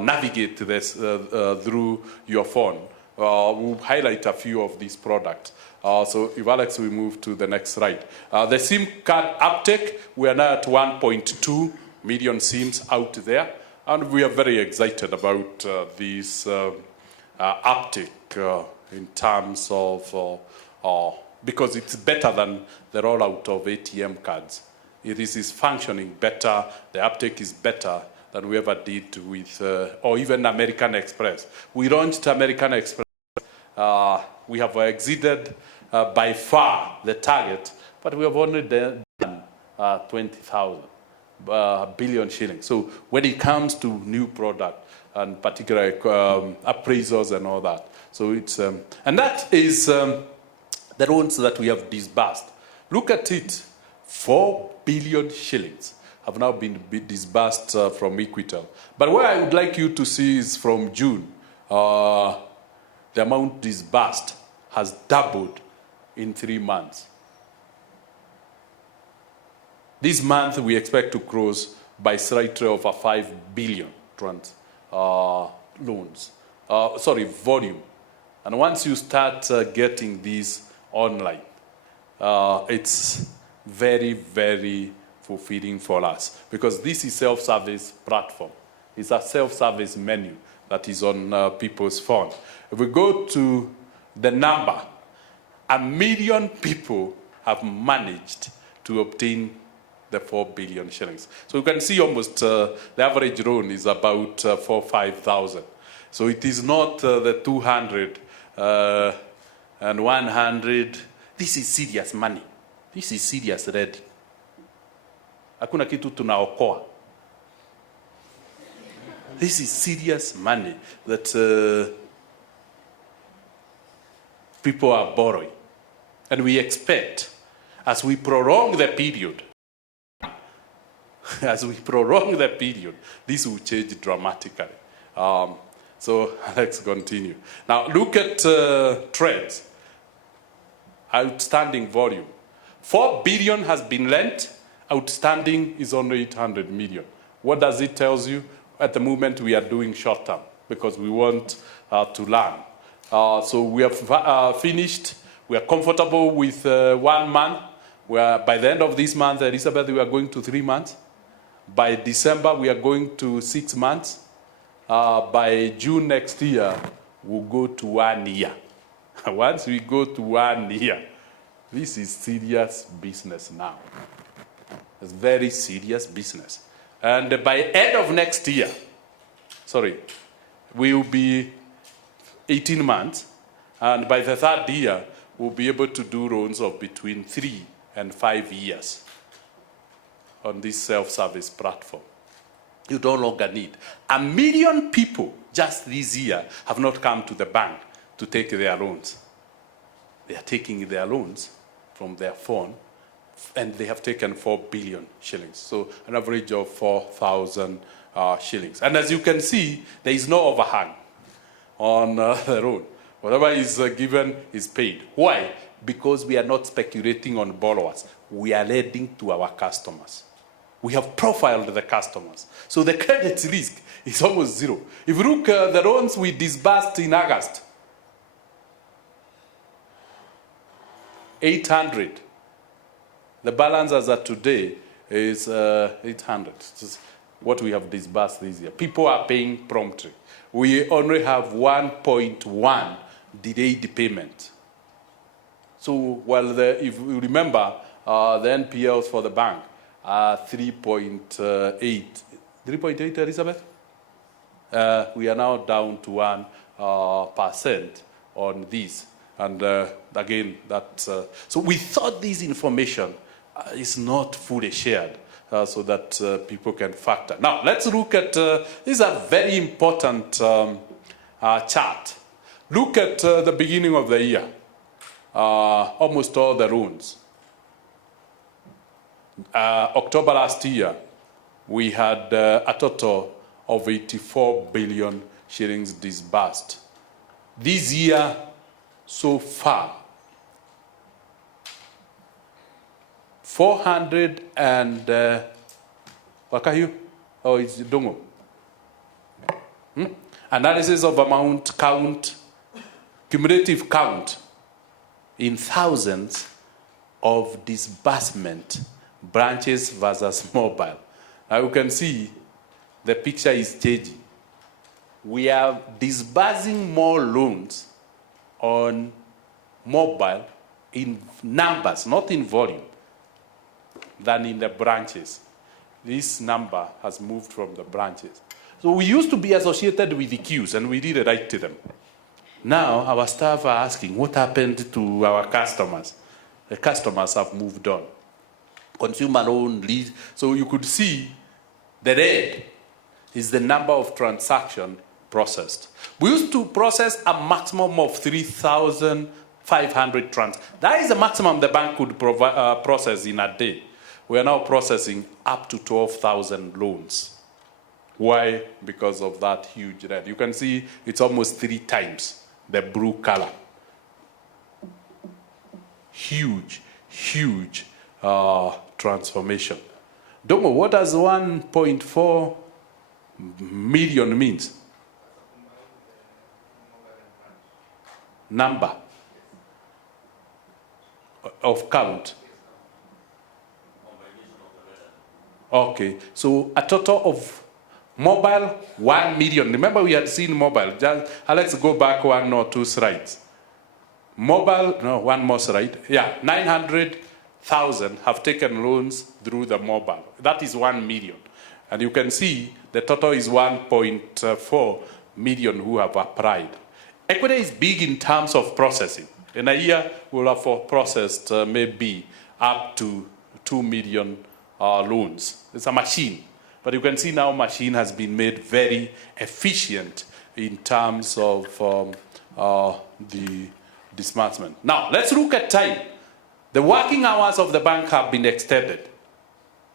navigate this through your phone. We'll highlight a few of these products. So if Alex, we move to the next slide. The SIM card uptake, we are now at 1.2 million SIMs out there, and we are very excited about this uptake in terms of, because it's better than the rollout of ATM cards. This is functioning better, the uptake is better than we ever did with, or even American Express. We launched American Express. We have exceeded by far the target, but we have only done 20,000 billion shillings. So when it comes to new product, and particularly appraisals and all that, so it's, and that is the loans that we have disbursed. Look at it, 4 billion shillings have now been disbursed from Equitel. But what I would like you to see is from June, the amount disbursed has doubled in 3 months. This month, we expect to close by slightly over 5 billion volume. And once you start getting these online, it's very, very fulfilling for us because this is self-service platform. It's a self-service menu that is on people's phone. If we go to the number, 1 million people have managed to obtain the 4 billion shillings. So you can see almost the average loan is about 4,000 or 5,000. So it is not the 200 and 100. This is serious money. This is serious red. Hakuna kitu tunaokoa. This is serious money that people are borrowing. And we expect, as we prolong the period, this will change dramatically. So let's continue. Now look at trends. Outstanding volume. 4 billion has been lent. Outstanding is only 800 million. What does it tell you? At the moment, we are doing short term because we want to learn. So we have finished. We are comfortable with 1 month. By the end of this month, Elizabeth, we are going to 3 months. By December, we are going to 6 months. By June next year, we'll go to 1 year. Once we go to 1 year, this is serious business now. It's very serious business. And by end of next year, we will be 18 months. And by the third year, we'll be able to do loans of between 3 and 5 years on this self-service platform. You no longer need. 1 million people just this year have not come to the bank to take their loans. They are taking their loans from their phone, and they have taken 4 billion shillings. So an average of 4,000 shillings. And as you can see, there is no overhang on the loan. Whatever is given is paid. Why? Because we are not speculating on borrowers. We are lending to our customers. We have profiled the customers. So the credit risk is almost zero. If you look at the loans we disbursed in August, 800. The balance as of today is 800. This is what we have disbursed this year. People are paying promptly. We only have 1.1 delayed payment. So while if you remember, the NPLs for the bank are 3.8. 3.8, Elizabeth? We are now down to 1% on this. And again, so we thought this information is not fully shared so that people can factor. Now, let's look at, this is a very important chart. Look at the beginning of the year, almost all the loans. October last year, we had a total of 84 billion shillings disbursed. This year, so far, 400 and, Wakayu? Oh, it's Dongo. Analysis of amount count, cumulative count in thousands of disbursement branches versus mobile. Now you can see the picture is changing. We are disbursing more loans on mobile in numbers, not in volume, than in the branches. This number has moved from the branches. So we used to be associated with the queues, and we did write to them. Now our staff are asking, what happened to our customers? The customers have moved on. Consumer loan lead. So you could see the red is the number of transactions processed. We used to process a maximum of 3,500 transactions. That is the maximum the bank could process in a day. We are now processing up to 12,000 loans. Why? Because of that huge red. You can see it's almost 3 times the blue color. Huge, huge transformation. Dongo, what does 1.4 million means? Number of count. Okay, so a total of mobile 1 million. Remember we had seen mobile. Let's go back 1 or 2 slides. Mobile, no, 1 more slide. Yeah, 900,000 have taken loans through the mobile. That is 1 million. And you can see the total is 1.4 million who have applied. Equity is big in terms of processing. In a year, we'll have processed maybe up to 2 million loans. It's a machine. But you can see now machine has been made very efficient in terms of the disbursement. Now, let's look at time. The working hours of the bank have been extended.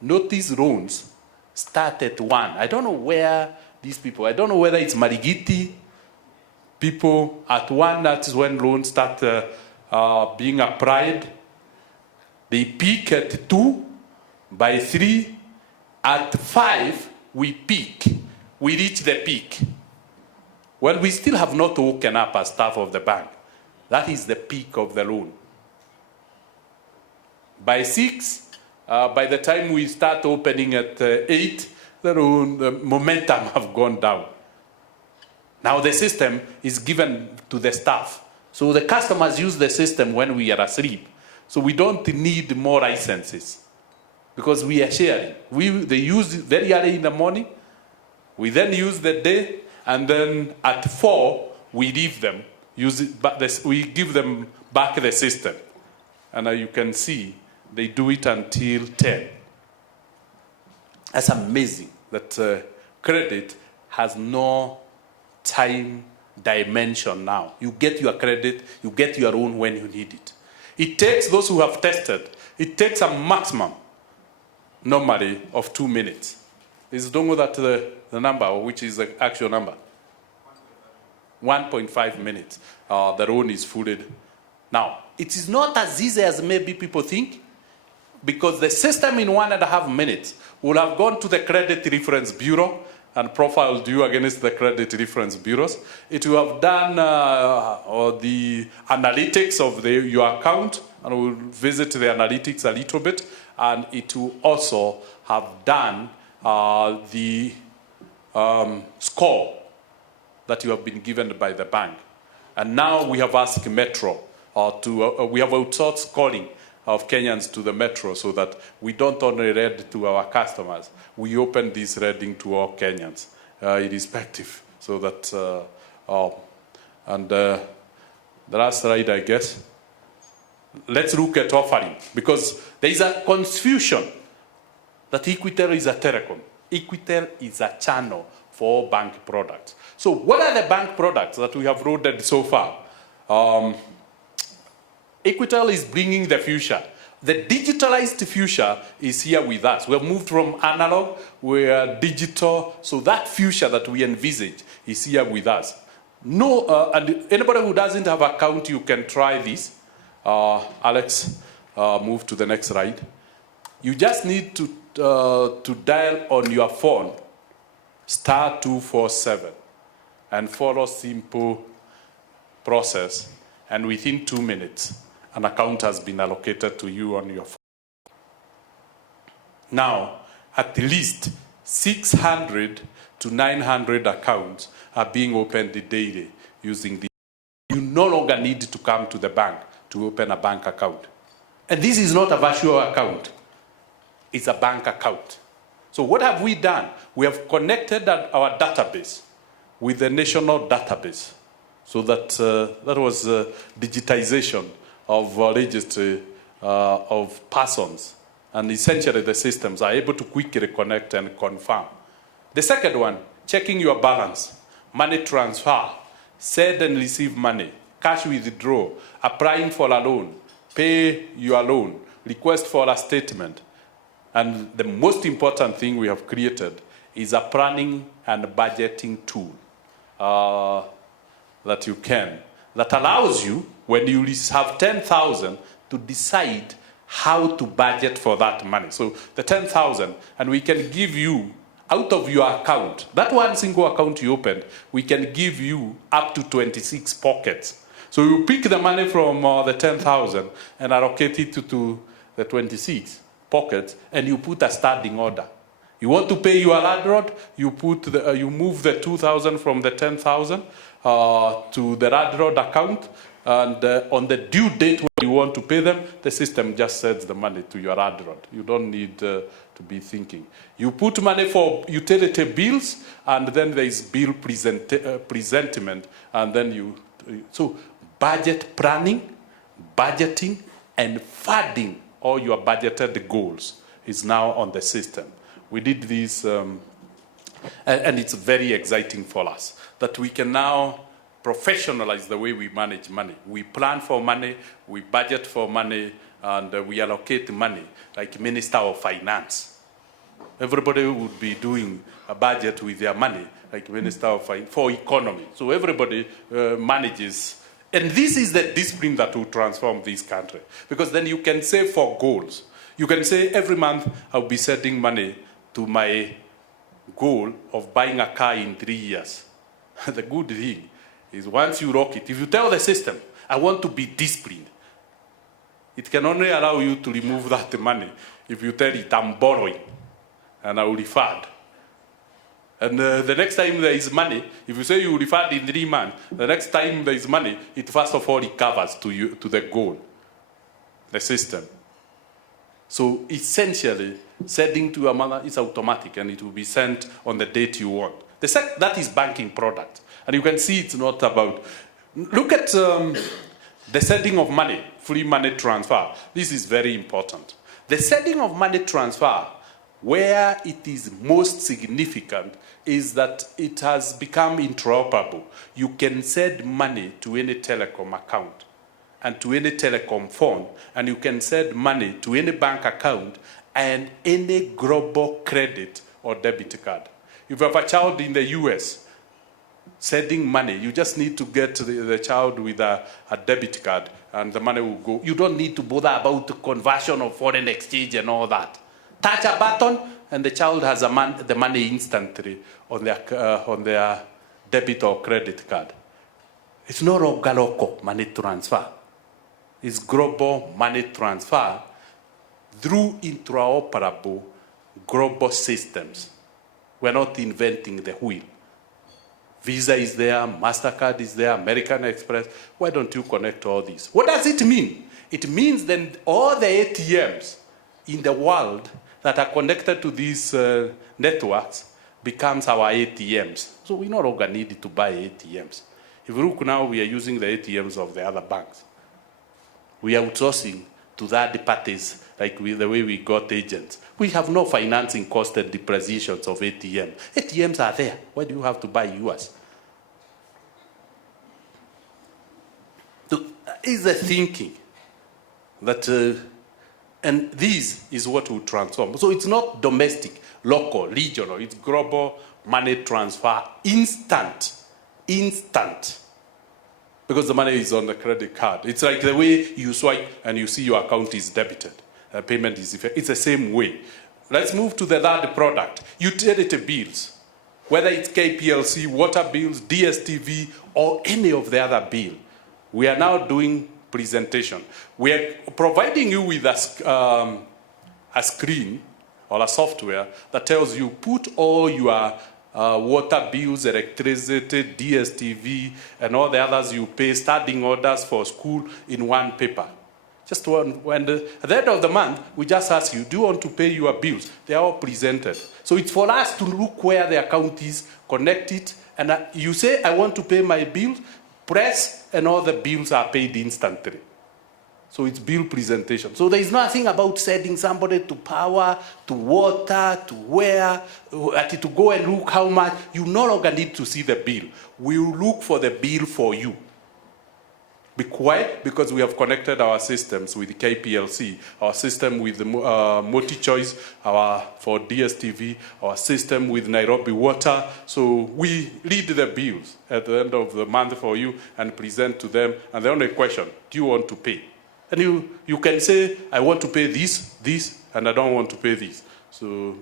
Notice loans start at 1. I don't know where these people, I don't know whether it's Marigiti, people at 1, that is when loans start being applied. They peak at 2, by 3, at 5, we peak. We reach the peak. Well, we still have not woken up as staff of the bank. That is the peak of the loan. By 6, by the time we start opening at 8, the momentum have gone down. Now the system is given to the staff. So the customers use the system when we are asleep. So we don't need more licenses because we are sharing. They use it very early in the morning. We then use the day, and then at 4, we leave them use it, but we give them back the system. And you can see they do it until 10. That's amazing that credit has no time dimension now. You get your credit, you get your own when you need it. It takes those who have tested, it takes a maximum, normally, of 2 minutes. Don't know that the number, which is the actual number. 1.5 minutes. The loan is fully. Now, it is not as easy as maybe people think, because the system in 1.5 minutes will have gone to the Credit Reference Bureau and profiled you against the Credit Reference Bureaus. It will have done the analytics of your account, and we'll visit the analytics a little bit, and it will also have done the score that you have been given by the bank. And now we have asked Metro we have outsourced calling of Kenyans to the Metro so that we don't only read to our customers, we open this reading to all Kenyans, irrespective. So that, the last slide, I guess. Let's look at offering, because there is a confusion that Equitel is a telecom. Equitel is a channel for all bank products. So what are the bank products that we have loaded so far? Equitel is bringing the future. The digitalized future is here with us. We have moved from analog, we are digital, so that future that we envisage is here with us. And anybody who doesn't have an account, you can try this. Alex, move to the next slide. You just need to dial on your phone *247 and follow simple process, and within 2 minutes, an account has been allocated to you on your phone. Now, at least 600 to 900 accounts are being opened daily using this. You no longer need to come to the bank to open a bank account. And this is not a virtual account. It's a bank account. So what have we done? We have connected our database with the national database. So that was digitization of registry of persons. And essentially the systems are able to quickly connect and confirm. The second one, checking your balance, money transfer, send and receive money, cash withdrawal, applying for a loan, pay your loan, request for a statement. And the most important thing we have created is a planning and budgeting tool that allows you, when you have 10,000, to decide how to budget for that money. So the 10,000, and we can give you, out of your account, that one single account you opened, we can give you up to 26 pockets. So you pick the money from the 10,000 and allocate it to the 26 pockets, and you put a standing order. You want to pay your landlord, you move the 2,000 from the 10,000 to the landlord account, and on the due date when you want to pay them, the system just sends the money to your landlord. You don't need to be thinking. You put money for utility bills, and then there is bill presentment, and then so budget planning, budgeting, and funding all your budgeted goals is now on the system. We did this, and it's very exciting for us that we can now professionalize the way we manage money. We plan for money, we budget for money, and we allocate money like Minister of Finance. Everybody would be doing a budget with their money like Minister of Finance for economy. So everybody manages. And this is the discipline that will transform this country. Because then you can save for goals. You can say every month I'll be sending money to my goal of buying a car in 3 years. The good thing is once you rock it, if you tell the system, I want to be disciplined, it can only allow you to remove that money if you tell it, I'm borrowing, and I will refund. And the next time there is money, if you say you refund in 3 months, the next time there is money, it first of all recovers to the goal, the system. So essentially, sending to your mother is automatic, and it will be sent on the date you want. That is banking product. And you can see it's not about Look at the sending of money, free money transfer. This is very important. The sending of money transfer, where it is most significant, is that it has become interoperable. You can send money to any telecom account and to any telecom phone, and you can send money to any bank account and any global credit or debit card. If you have a child in the US sending money, you just need to get the child with a debit card and the money will go. You don't need to bother about the conversion of foreign exchange and all that. Touch a button and the child has the money instantly on their debit or credit card. It's no longer local money transfer. It's global money transfer through interoperable global systems. We're not inventing the wheel. Visa is there, MasterCard is there, American Express. Why don't you connect all these? What does it mean? It means then all the ATMs in the world that are connected to these networks becomes our ATMs. So we no longer need to buy ATMs. If you look now, we are using the ATMs of the other banks. We are outsourcing to third parties, like the way we got agents. We have no financing cost and depreciations of ATM. ATMs are there. Why do you have to buy yours? So is the thinking that, and this is what will transform. So it's not domestic, local, regional. It's global money transfer, instant. Because the money is on the credit card. It's like the way you swipe and you see your account is debited. Payment is effective. It's the same way. Let's move to the third product. Utility bills. Whether it's KPLC, water bills, DSTV, or any of the other bill. We are now doing presentation. We are providing you with a screen or a software that tells you put all your water bills, electricity, DSTV, and all the others you pay, standing orders for school in one paper. Just one, at the end of the month, we just ask you, do you want to pay your bills? They are all presented. So it's for us to look where the account is, connect it, and you say, I want to pay my bills, press, and all the bills are paid instantly. So it's bill presentation. So there is nothing about sending somebody to power, to water, to where, to go and look how much. You no longer need to see the bill. We will look for the bill for you. Be quiet, because we have connected our systems with KPLC, our system with the MultiChoice, for DSTV, our system with Nairobi Water. So we read the bills at the end of the month for you and present to them. And the only question, do you want to pay? And you can say, I want to pay this, and I don't want to pay this. So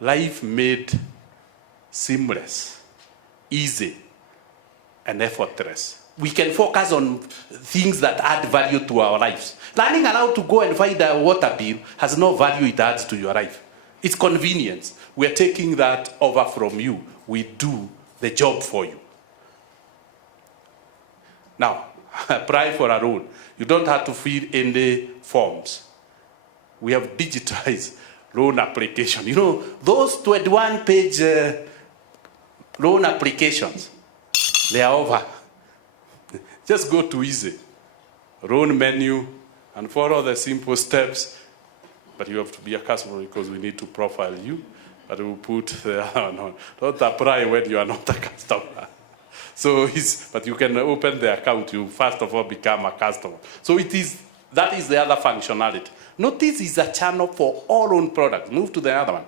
life made seamless, easy, and effortless. We can focus on things that add value to our lives. Learning how to go and find a water bill has no value it adds to your life. It's convenience. We're taking that over from you. We do the job for you. Now, apply for a loan. You don't have to fill any forms. We have digitized loan application. You know, those 21-page loan applications, they are over. Just go to easy, loan menu, and follow the simple steps. But you have to be a customer because we need to profile you. But we'll put no, don't apply when you are not a customer. So but you can open the account. You first of all become a customer. So that is the other functionality. Notice is a channel for all own products. Move to the other one.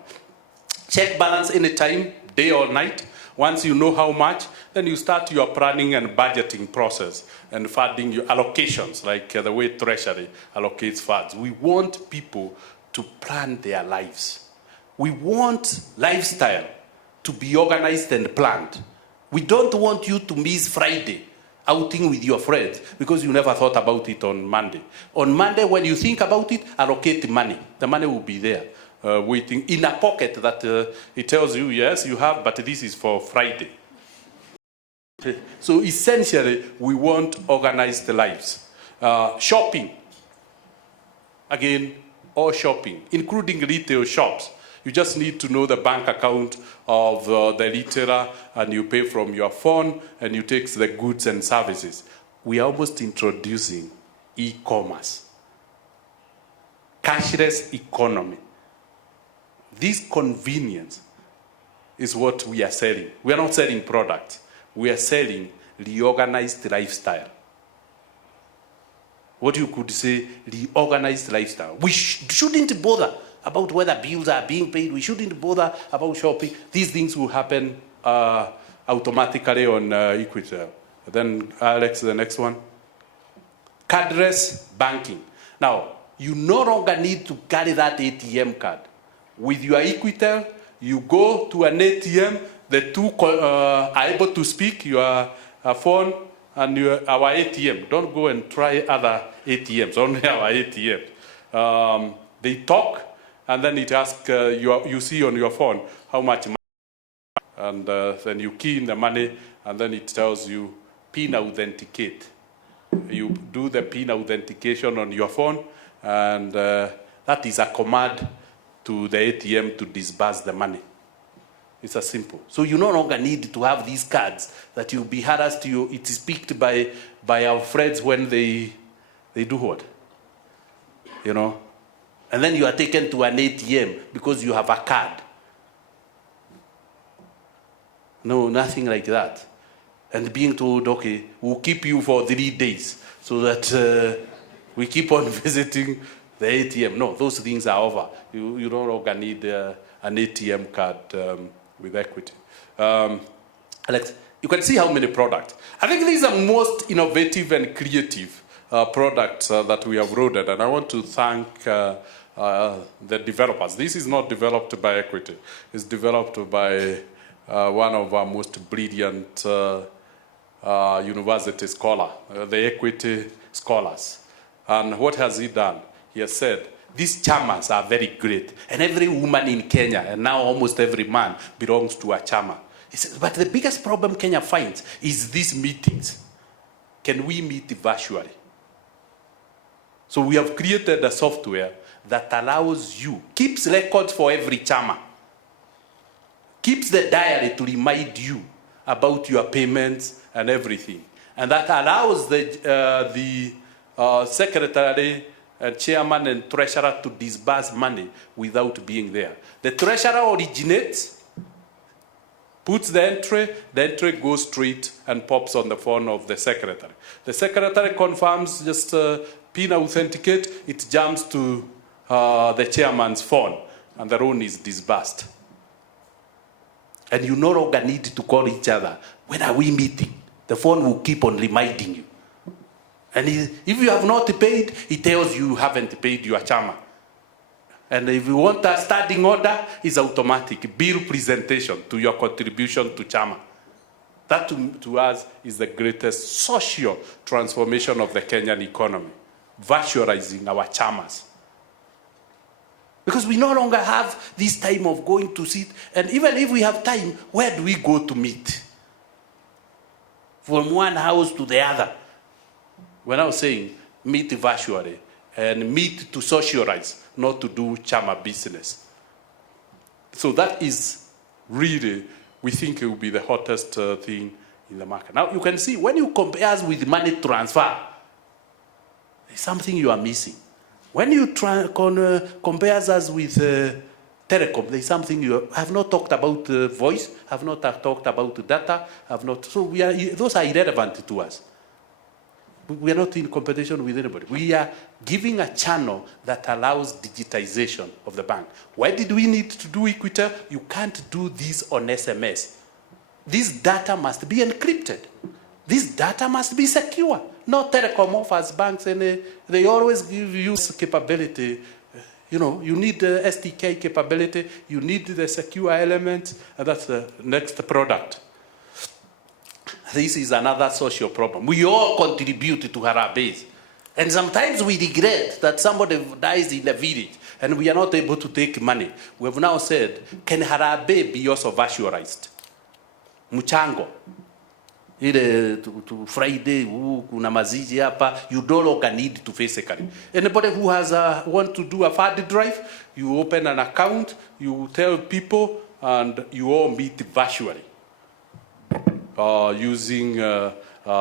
Check balance anytime, day or night. Once you know how much, then you start your planning and budgeting process and funding your allocations, like the way Treasury allocates funds. We want people to plan their lives. We want lifestyle to be organized and planned. We don't want you to miss Friday outing with your friends because you never thought about it on Monday. On Monday, when you think about it, allocate the money. The money will be there. Waiting in a pocket that it tells you, yes, you have, but this is for Friday. So essentially, we want organized lives. Shopping. Again, all shopping, including retail shops. You just need to know the bank account of the retailer, and you pay from your phone, and you take the goods and services. We are almost introducing e-commerce, cashless economy. This convenience is what we are selling. We are not selling products. We are selling reorganized lifestyle. What you could say, reorganized lifestyle. We shouldn't bother about whether bills are being paid. We shouldn't bother about shopping. These things will happen automatically on Equitel. Then, Alex, the next one. Cardless banking. Now, you no longer need to carry that ATM card. With your Equitel, you go to an ATM, the two are able to speak, your phone and our ATM. Don't go and try other ATMs, only our ATM. They talk, and then it asks, you see on your phone how much money, and then you key in the money, and then it tells you PIN authenticate. You do the PIN authentication on your phone, and that is a command to the ATM to disburse the money. It's as simple. So you no longer need to have these cards that you'll be harassed. It is picked by our friends when they do what? You know? And then you are taken to an ATM because you have a card. No, nothing like that. And being told, okay, we'll keep you for 3 days so that we keep on visiting the ATM. No, those things are over. You no longer need an ATM card with Equity. Alex, you can see how many products. I think these are most innovative and creative products that we have rolled out, and I want to thank the developers. This is not developed by Equity. It's developed by one of our most brilliant university scholars, the Equity scholars. And what has he done? He has said, these chamas are very great, and every woman in Kenya, and now almost every man, belongs to a chama. He says, but the biggest problem Kenya finds is these meetings. Can we meet virtually? So we have created a software that allows you, keeps records for every chama, keeps the diary to remind you about your payments and everything. And that allows the secretary and chairman and treasurer to disburse money without being there. The treasurer originates, puts the entry goes straight and pops on the phone of the secretary. The secretary confirms, just PIN authenticate, it jumps to the chairman's phone, and the loan is disbursed. And you no longer need to call each other. When are we meeting? The phone will keep on reminding you. And if you have not paid, it tells you haven't paid your chama. And if you want a standing order, it's automatic. Bill presentation to your contribution to chama. That to us is the greatest social transformation of the Kenyan economy. Virtualizing our chamas. Because we no longer have this time of going to sit. And even if we have time, where do we go to meet? From one house to the other. We're now saying meet virtually and meet to socialize, not to do chama business. So that is really, we think it will be the hottest thing in the market. Now you can see when you compare us with money transfer, there's something you are missing. When you compare us with telecom, there's something you have not talked about voice, have not talked about data, have not. So those are irrelevant to us. We are not in competition with anybody. We are giving a channel that allows digitization of the bank. Why did we need to do Equitel? You can't do this on SMS. This data must be encrypted. This data must be secure. No telecom offers banks, and they always give you capability. You know, you need the SDK capability, you need the secure element, and that's the next product. This is another social problem. We all contribute to Harambee. And sometimes we regret that somebody dies in the village and we are not able to take money. We have now said, can Harambee be also virtualized? Muchango. Ile to Friday, kuna mazishi hapa, you no longer need to physically. Anybody who has want to do a fund drive, you open an account, you tell people, and you all meet virtually using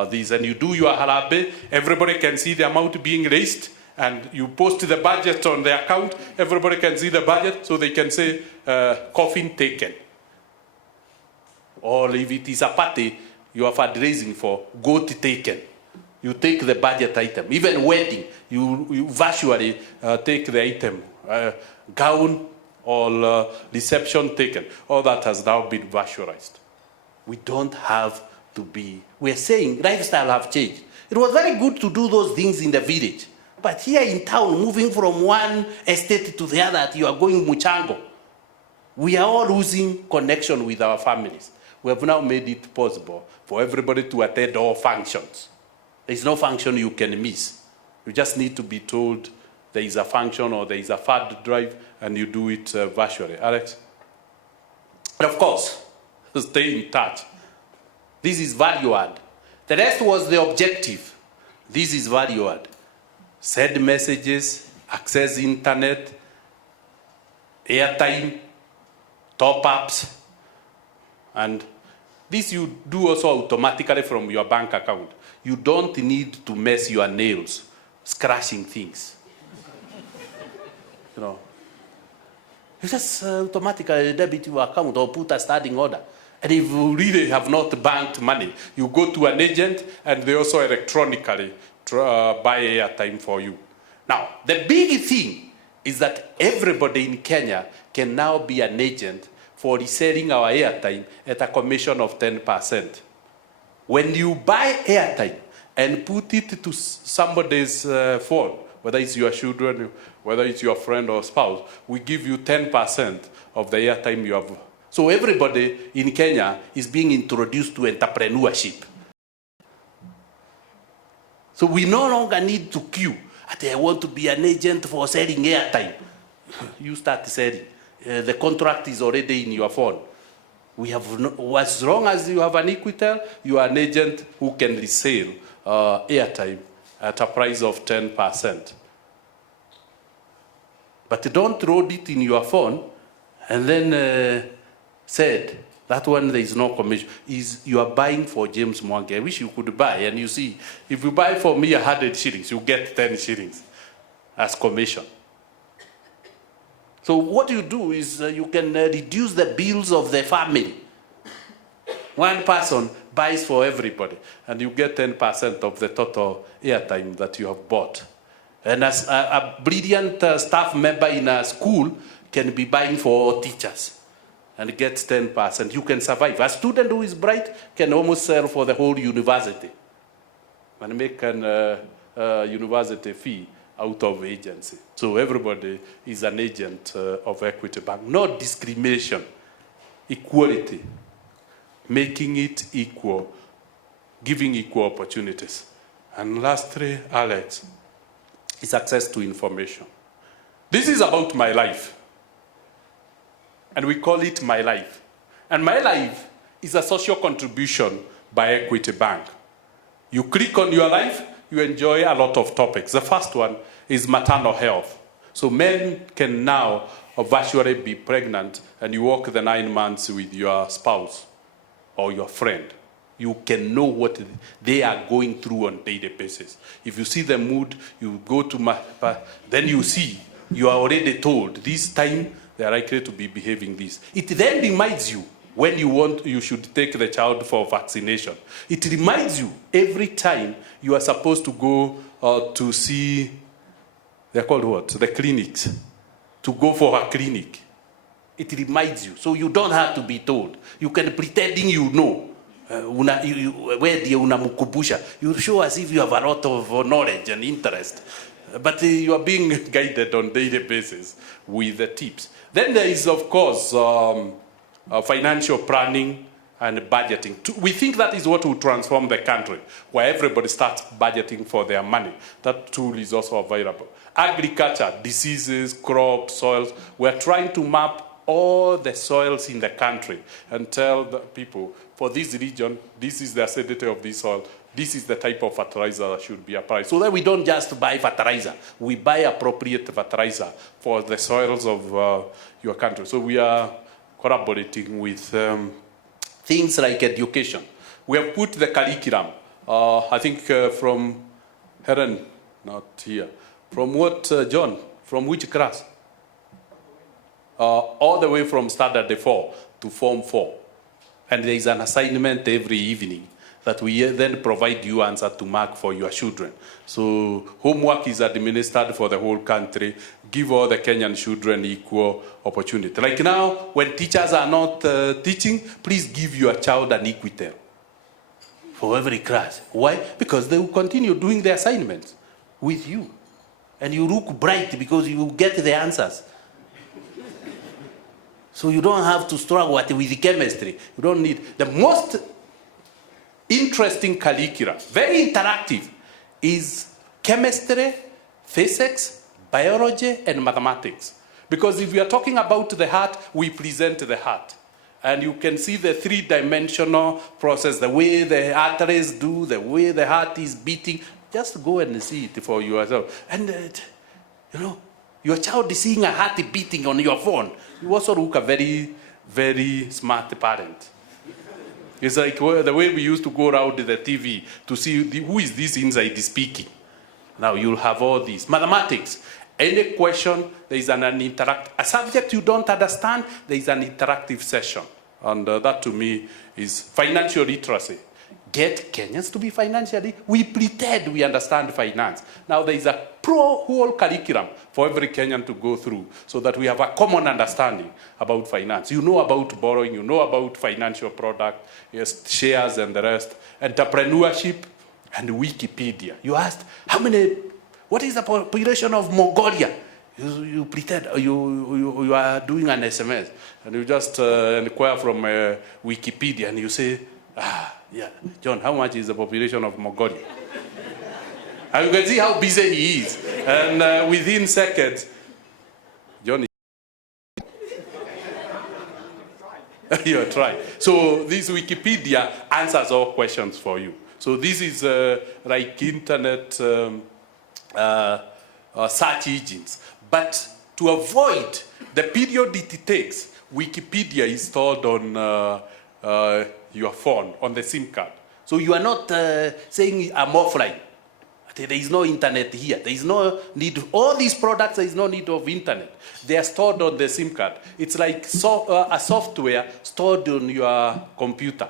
these, and you do your halabe. Everybody can see the amount being raised, and you post the budget on the account. Everybody can see the budget, so they can say coffin taken. Or if it is a party you are fundraising for, goat taken. You take the budget item. Even wedding, you virtually take the item. Gown or reception taken. All that has now been virtualized. We don't have to be. We're saying lifestyle have changed. It was very good to do those things in the village. But here in town, moving from one estate to the other, you are going muchango. We are all losing connection with our families. We have now made it possible for everybody to attend all functions. There is no function you can miss. You just need to be told there is a function or there is a fund drive, and you do it virtually. Alex? And of course, stay in touch. This is value add. The rest was the objective. This is value add. Send messages, access internet, airtime, top-ups, and this you do also automatically from your bank account. You don't need to mess your nails, scratching things. You know, you just automatically debit your account or put a standing order. And if you really have not banked money, you go to an agent and they also electronically buy airtime for you. Now, the big thing is that everybody in Kenya can now be an agent for reselling our airtime at a commission of 10%. When you buy airtime and put it to somebody's phone, whether it's your children, whether it's your friend or spouse, we give you 10% of the airtime you have. So everybody in Kenya is being introduced to entrepreneurship. So we no longer need to queue. I want to be an agent for selling airtime. You start selling. The contract is already in your phone. We have no, as long as you have an Equitel, you are an agent who can resell airtime at a price of 10%. But don't load it in your phone and then said that one there is no commission. Is you are buying for James Mwangi. I wish you could buy, and you see, if you buy for me 100 shillings, you get 10 shillings as commission. So what you do is you can reduce the bills of the family. One person buys for everybody, and you get 10% of the total airtime that you have bought. And as a brilliant staff member in a school can be buying for all teachers and gets 10%. You can survive. A student who is bright can almost sell for the whole university and make an university fee out of agency. So everybody is an agent of Equity Bank. No discrimination, equality, making it equal, giving equal opportunities. And lastly, Alex, is access to information. This is about my life. And we call it My Life. And My Life is a social contribution by Equity Bank. You click on Your Life, you enjoy a lot of topics. The first one is maternal health. So men can now virtually be pregnant and you walk the 9 months with your spouse or your friend. You can know what they are going through on a daily basis. If you see the mood, you go to then you see, you are already told this time they are likely to be behaving this. It then reminds you when you should take the child for vaccination. It reminds you every time you are supposed to go to see, they're called what? The clinics. To go for a clinic. It reminds you. So you don't have to be told. You can pretending you know. Where you unamukubusha. You show as if you have a lot of knowledge and interest. But you are being guided on a daily basis with the tips. Then there is, of course, financial planning and budgeting. We think that is what will transform the country, where everybody starts budgeting for their money. That tool is also available. Agriculture, diseases, crops, soils. We're trying to map all the soils in the country and tell the people, for this region, this is the acidity of this soil, this is the type of fertilizer that should be applied. So that we don't just buy fertilizer, we buy appropriate fertilizer for the soils of your country. So we are collaborating with things like education. We have put the curriculum, I think from Helen, not here, from what, John, from which class? All the way from standard 4 to form 4. And there is an assignment every evening that we then provide you answer to mark for your children. So homework is administered for the whole country, give all the Kenyan children equal opportunity. Like now, when teachers are not teaching, please give your child an Equitel for every class. Why? Because they will continue doing the assignments with you. And you look bright because you get the answers. So you don't have to struggle with chemistry. You don't need the most interesting curriculum, very interactive, is chemistry, physics, biology, and mathematics. Because if we are talking about the heart, we present the heart. And you can see the three-dimensional process, the way the arteries do, the way the heart is beating. Just go and see it for yourself. And, you know, your child is seeing a heart beating on your phone. You also look a very, very smart parent. It's like the way we used to go around the TV to see who is this inside speaking. Now you'll have all these. Mathematics. Any question, there is a subject you don't understand, there is an interactive session. And that to me is financial literacy. Get Kenyans to be financially, we pretend we understand finance. Now there is a whole curriculum for every Kenyan to go through so that we have a common understanding about finance. You know about borrowing, you know about financial product, yes, shares and the rest, entrepreneurship and Wikipedia. You asked, what is the population of Mongolia? You pretend you are doing an SMS and you just inquire from Wikipedia and you say, yeah, John, how much is the population of Mongolia? And you can see how busy he is. And within seconds, John, you're trying. So this Wikipedia answers all questions for you. So this is like internet search engines. But to avoid the period it takes, Wikipedia is stored on your phone, on the SIM card. So you are not saying I'm offline. There is no internet here. There is no need. All these products, there is no need of internet. They are stored on the SIM card. It's like a software stored on your computer.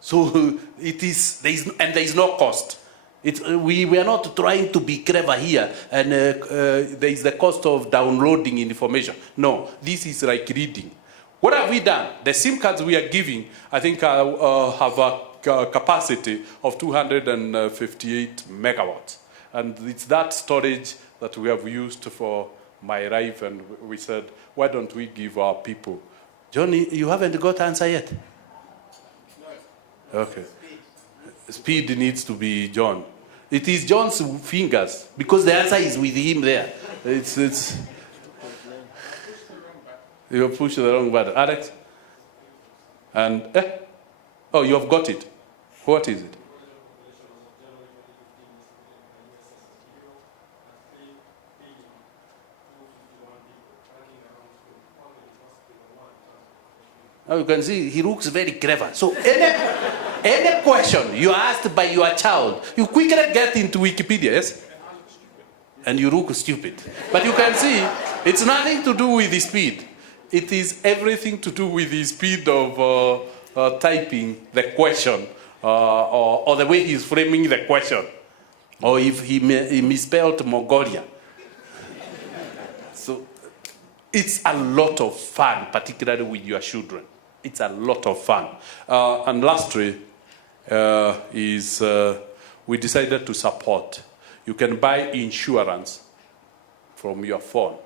So it is, there is no cost. We are not trying to be clever here, and there is the cost of downloading information. No, this is like reading. What have we done? The SIM cards we are giving, I think, have a capacity of 258 megawatts. And it's that storage that we have used for my life, and we said, why don't we give our people? Johnny, you haven't got answer yet? No. Okay. Speed needs to be John. It is John's fingers, because the answer is with him there. It's you push the wrong button. Alex? And, oh, you have got it. What is it? Now you can see he looks very clever. So any question you are asked by your child, you quickly get into Wikipedia, yes? And you look stupid. But you can see it's nothing to do with the speed. It is everything to do with the speed of typing the question or the way he's framing the question. Or if he misspelled Mongolia. So it's a lot of fun, particularly with your children. It's a lot of fun. And lastly, we decided to support. You can buy insurance from your phone.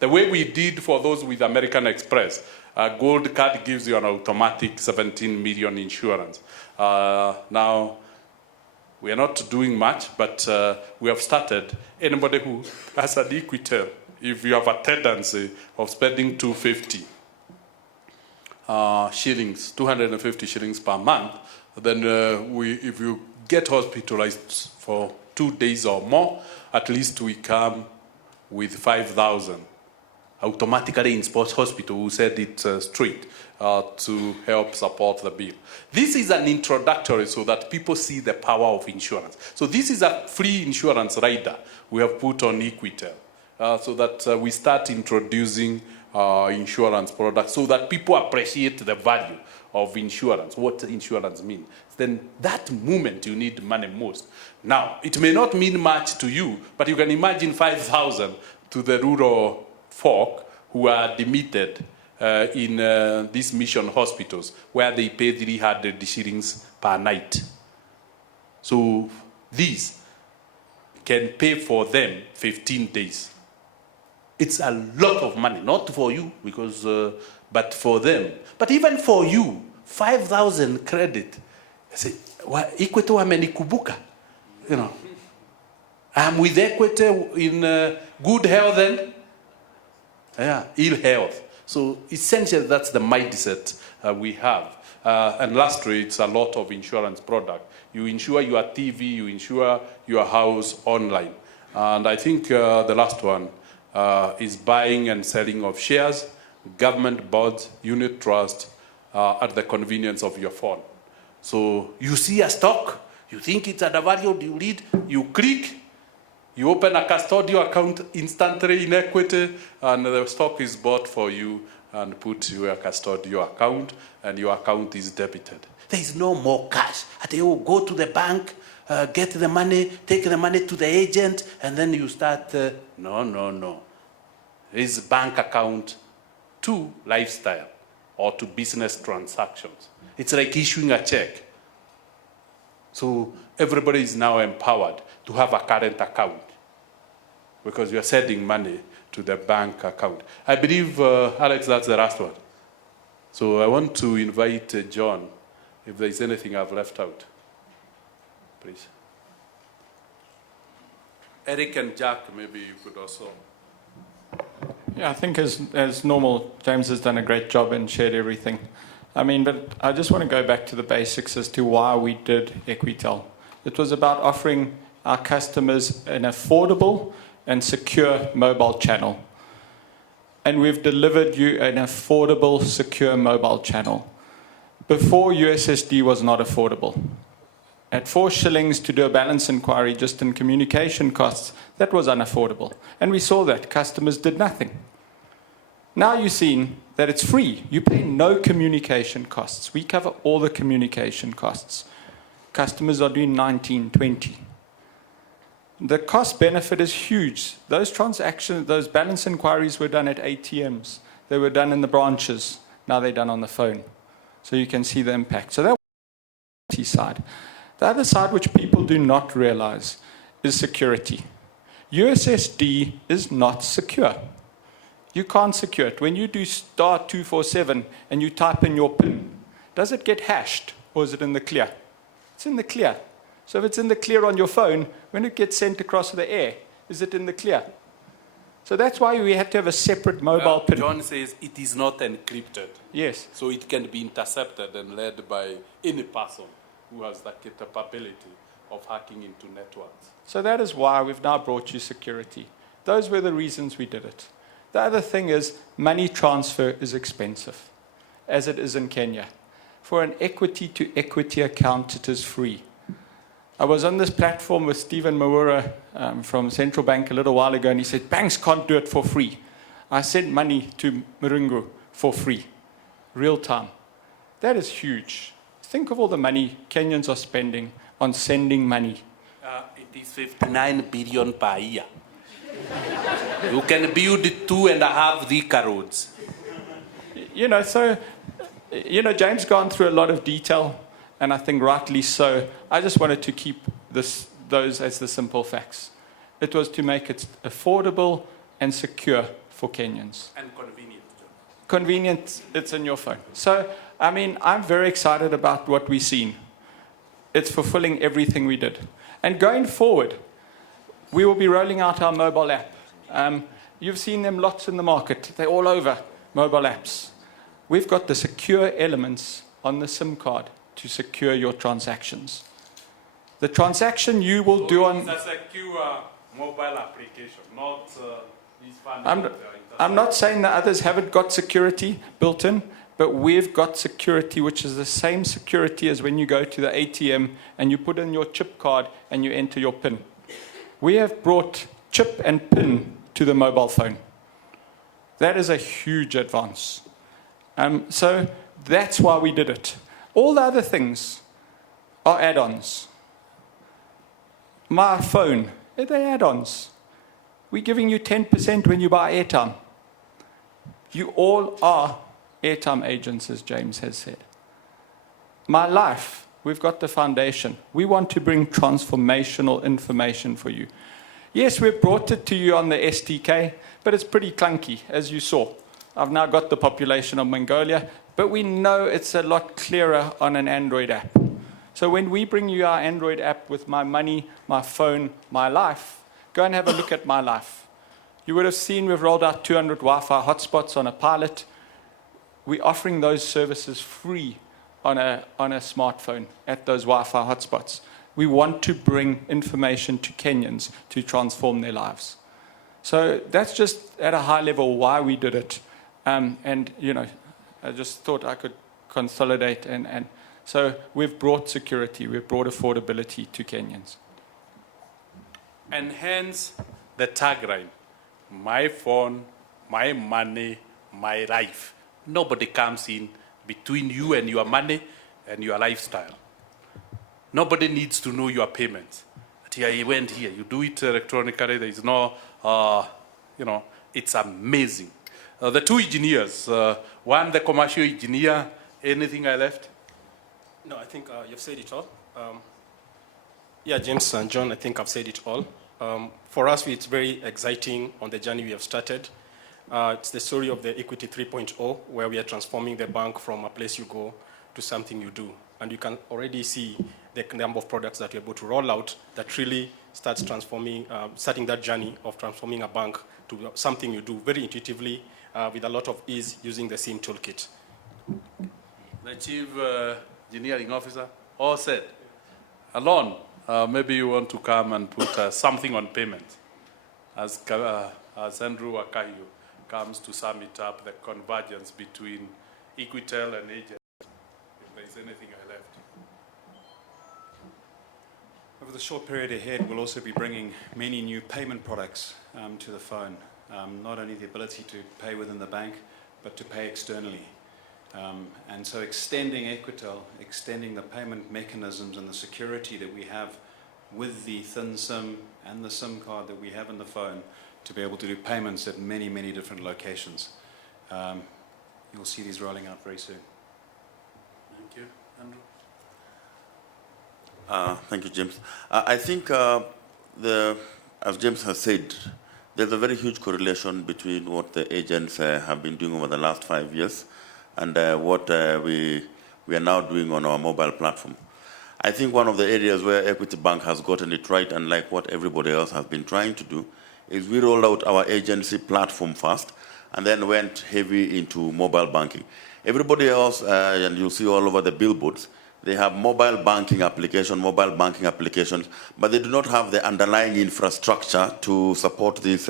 The way we did for those with American Express, a gold card gives you an automatic 17 million insurance. Now, we are not doing much, but we have started. Anybody who has an Equitel, if you have a tendency of spending $250, shillings, 250 shillings per month, then if you get hospitalized for 2 days or more, at least we come with 5,000 automatically in sports hospital, who said it straight, to help support the bill. This is an introductory so that people see the power of insurance. So this is a free insurance rider we have put on Equitel, so that we start introducing insurance products so that people appreciate the value of insurance, what insurance means. Then that moment you need money most. Now, it may not mean much to you, but you can imagine 5,000 to the rural folk who are demeted in these mission hospitals where they pay 300 shillings per night. So these can pay for them 15 days. It's a lot of money, not for you, because, but for them. But even for you, 5,000 credit. I say, Equity wamenikubuka, you know. I'm with Equity in good health and ill health. So essentially, that's the mindset we have. And lastly, it's a lot of insurance product. You insure your TV, you insure your house online. And I think the last one is buying and selling of shares, government bonds, unit trust, at the convenience of your phone. So you see a stock, you think it's at a value, you read, you click, you open a custodial account instantly in Equity, and the stock is bought for you and put to your custodial account, and your account is debited. There is no more cash. You go to the bank, get the money, take the money to the agent, and then you start. No. There is bank account to lifestyle or to business transactions. It's like issuing a check. So everybody is now empowered to have a current account because you're sending money to the bank account. I believe, Alex, that's the last one. So I want to invite John, if there's anything I've left out, please. Eric and Jack, maybe you could also. Yeah, I think as normal, James has done a great job and shared everything. I mean, but I just want to go back to the basics as to why we did Equitel. It was about offering our customers an affordable and secure mobile channel. And we've delivered you an affordable, secure mobile channel. Before, USSD was not affordable. At 4 shillings to do a balance inquiry just in communication costs, that was unaffordable. And we saw that customers did nothing. Now you've seen that it's free. You pay no communication costs. We cover all the communication costs. Customers are doing 19, 20. The cost benefit is huge. Those transactions, those balance inquiries were done at ATMs. They were done in the branches. Now they're done on the phone. So you can see the impact. So that was the side. The other side, which people do not realize, is security. USSD is not secure. You can't secure it. When you do *247 and you type in your PIN, does it get hashed or is it in the clear? It's in the clear. So if it's in the clear on your phone, when it gets sent across the air, is it in the clear? So that's why we had to have a separate mobile PIN. John says it is not encrypted. Yes. So it can be intercepted and led by any person who has the capability of hacking into networks. So that is why we've now brought you security. Those were the reasons we did it. The other thing is money transfer is expensive, as it is in Kenya. For an equity-to-equity account, it is free. I was on this platform with Stephen Mawura from Central Bank a little while ago, and he said, banks can't do it for free. I sent money to Murungu for free, real time. That is huge. Think of all the money Kenyans are spending on sending money. It is 59 billion per year. You can build 2.5 Thika roads. James gone through a lot of detail, and I think rightly so. I just wanted to keep those as the simple facts. It was to make it affordable and secure for Kenyans. And convenient. Convenient, it's in your phone. So, I mean, I'm very excited about what we've seen. It's fulfilling everything we did. And going forward, we will be rolling out our mobile app. You've seen them lots in the market. They're all over, mobile apps. we've got the secure elements on the SIM card to secure your transactions. The transaction you will do on... It's a secure mobile application, not these I'm not saying that others haven't got security built in, but we've got security which is the same security as when you go to the ATM and you put in your chip card and you enter your PIN. We have brought chip and PIN to the mobile phone. That is a huge advance. So that's why we did it. All the other things are add-ons. My phone, they're add-ons. We're giving you 10% when you buy airtime. You all are airtime agents, as James has said. My life, we've got the foundation. We want to bring transformational information for you. Yes, we've brought it to you on the SDK, but it's pretty clunky, as you saw. I've now got the population of Mongolia, but we know it's a lot clearer on an Android app. So when we bring you our Android app with My Money, My Phone, My Life, go and have a look at My Life. You would have seen we've rolled out 200 Wi-Fi hotspots on a pilot. We're offering those services free on a smartphone at those Wi-Fi hotspots. We want to bring information to Kenyans to transform their lives. So that's just at a high level why we did it. And, you know, I just thought I could consolidate. And so we've brought security, we've brought affordability to Kenyans. And hence the tagline, my phone, my money, my life. Nobody comes in between you and your money and your lifestyle. Nobody needs to know your payments. But here, you went here, you do it electronically, there is no, you know, it's amazing. The two engineers, one the commercial engineer, anything I left? No, I think you've said it all. Yeah, James and John, I think I've said it all. For us, it's very exciting on the journey we have started. It's the story of the Equity 3.0, where we are transforming the bank from a place you go to something you do. And you can already see the number of products that we're able to roll out that really starts transforming, starting that journey of transforming a bank to something you do very intuitively with a lot of ease using the same toolkit. The Chief Engineering Officer, all said. Alon, maybe you want to come and put something on payment as Andrew Wakayo comes to sum it up, the convergence between Equitel and agents. If there is anything I left. Over the short period ahead, we'll also be bringing many new payment products to the phone. Not only the ability to pay within the bank, but to pay externally. And so extending Equitel, extending the payment mechanisms and the security that we have with the thin SIM and the SIM card that we have in the phone to be able to do payments at many, many different locations. You'll see these rolling out very soon. Thank you. Andrew? Thank you, James. I think, as James has said, there's a very huge correlation between what the agents have been doing over the last 5 years and what we are now doing on our mobile platform. I think one of the areas where Equity Bank has gotten it right, unlike what everybody else has been trying to do, is we rolled out our agency platform first and then went heavy into mobile banking. Everybody else, and you'll see all over the billboards, they have mobile banking applications, but they do not have the underlying infrastructure to support these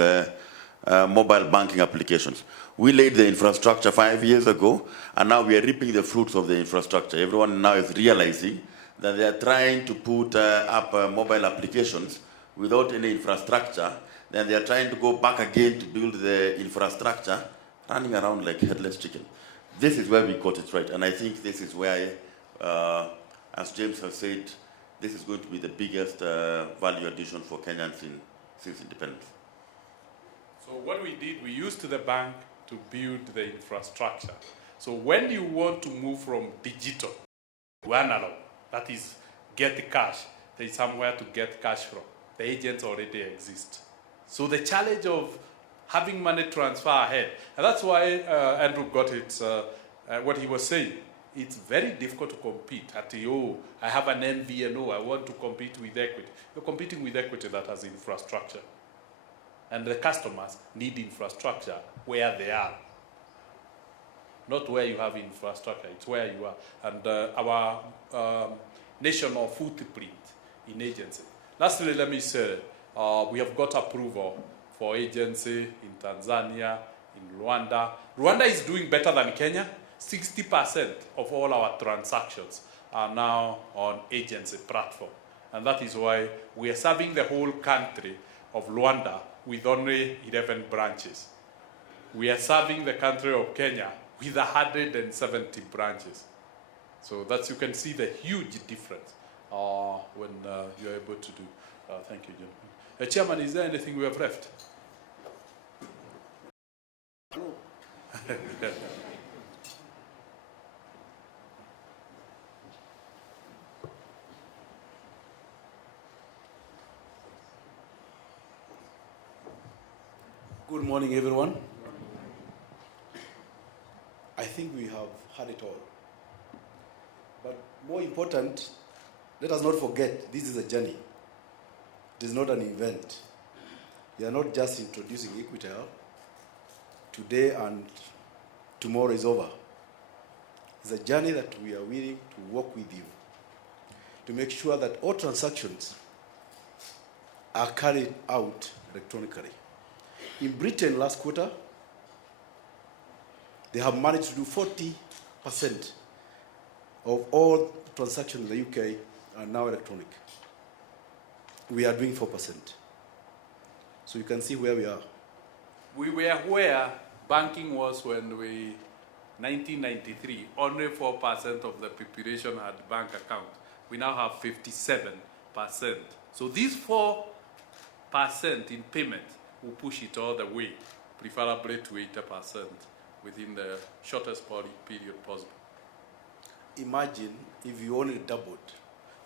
mobile banking applications. We laid the infrastructure 5 years ago, and now we are reaping the fruits of the infrastructure. Everyone now is realizing that they are trying to put up mobile applications without any infrastructure. Then they are trying to go back again to build the infrastructure, running around like headless chicken. This is where we got it right, and I think this is where, as James has said, this is going to be the biggest value addition for Kenyans since independence. So what we did, we used the bank to build the infrastructure. So when you want to move from digital to analog, that is get the cash, there is somewhere to get cash from. The agents already exist. So the challenge of having money transfer ahead, and that's why Andrew got it, what he was saying. It's very difficult to compete at, oh, I have an MVNO, I want to compete with Equity. You're competing with Equity that has infrastructure. And the customers need infrastructure where they are. not where you have infrastructure, it's where you are. And our national footprint in agency. Lastly, let me say, we have got approval for agency in Tanzania, in Rwanda. Rwanda is doing better than Kenya. 60% of all our transactions are now on agency platform. And that is why we are serving the whole country of Rwanda with only 11 branches. We are serving the country of Kenya with 170 branches. So that you can see the huge difference when you're able to do. Thank you, gentlemen. Chairman, is there anything we have left? Good morning, everyone. I think we have had it all. But more important, let us not forget, this is a journey. It is not an event. We are not just introducing Equitel today and tomorrow is over. It's a journey that we are willing to walk with you to make sure that all transactions are carried out electronically. In Britain last quarter, they have managed to do 40% of all transactions in the UK are now electronic. We are doing 4%. So you can see where we are. We were where banking was when we, 1993, only 4% of the population had bank account. We now have 57%. So these 4% in payment will push it all the way, preferably to 80% within the shortest period possible. Imagine if you only doubled.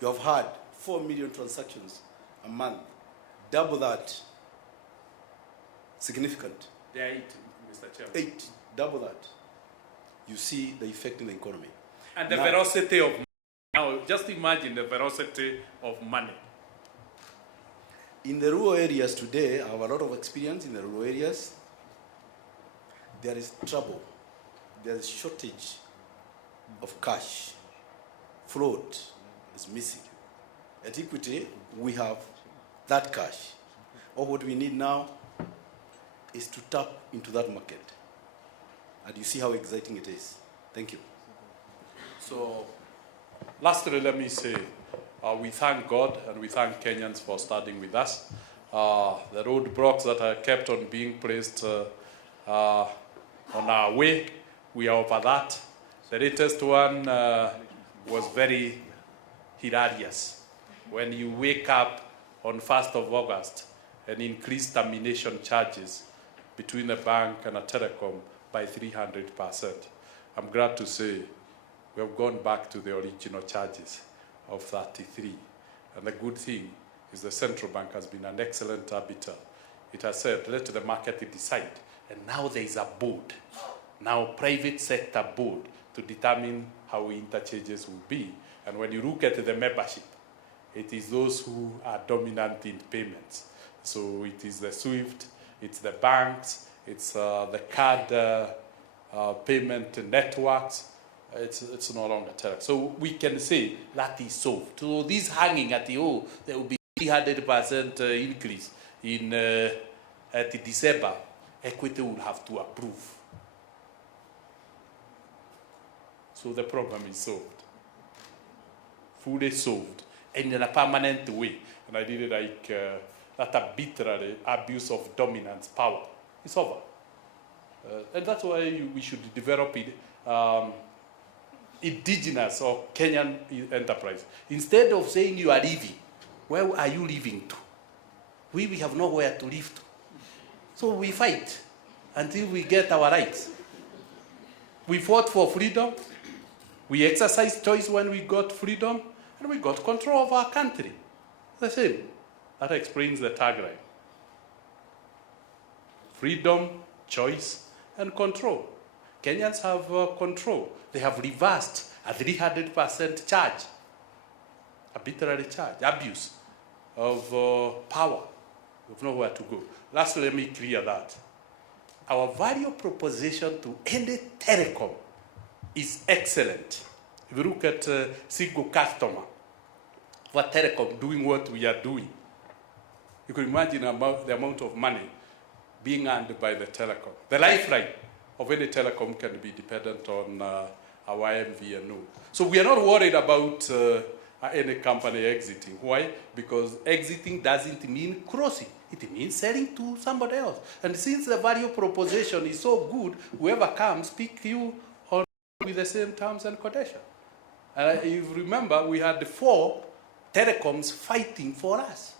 You have had 4 million transactions a month. Double that. Significant. There are 8, Mr. Chairman. 8. Double that. You see the effect in the economy. And the Now, velocity of money. Now, just imagine the velocity of money. in the rural areas today, I have a lot of experience in the rural areas. There is trouble. There is shortage of cash. Float is missing. At Equity, we have that cash. All what we need now is to tap into that market. And you see how exciting it is. Thank you. So, lastly, let me say, we thank God and we thank Kenyans for starting with us. The roadblocks that are kept on being placed on our way, we are over that. The latest one was very hilarious. When you wake up on 1st of August and increase termination charges between a bank and a telecom by 300%. I'm glad to say we have gone back to the original charges of 33. And the good thing is the central bank has been an excellent arbiter. It has said, let the market decide. And now there is a board, now private sector board, to determine how interchanges will be. And when you look at the membership, it is those who are dominant in payments. So it is the SWIFT, it's the banks, it's the card payment networks. It's no longer Telex. So we can say that is solved. So this hanging at the there will be 300% increase in at December. Equity will have to approve. So the problem is solved, fully solved, and in a permanent way. And I really like that arbitrary abuse of dominance power. It's over. And that's why we should develop it. Indigenous or Kenyan enterprise. Instead of saying you are leaving, where are you leaving to? We have nowhere to live to. So we fight until we get our rights. We fought for freedom. We exercised choice when we got freedom, and we got control of our country. The same. That explains the tagline. Freedom, choice, and control. Kenyans have control. They have reversed a 300% charge, arbitrary charge, abuse of power. We have nowhere to go. Lastly, let me clear that. Our value proposition to any telecom is excellent. If you look at single customer for telecom doing what we are doing, you can imagine the amount of money being earned by the telecom. The lifeline of any telecom can be dependent on our MVNO. So we are not worried about any company exiting. Why? Because exiting doesn't mean crossing. It means selling to somebody else. And since the value proposition is so good, whoever comes, pick you on with the same terms and conditions. And if you remember, we had 4 telecoms fighting for us.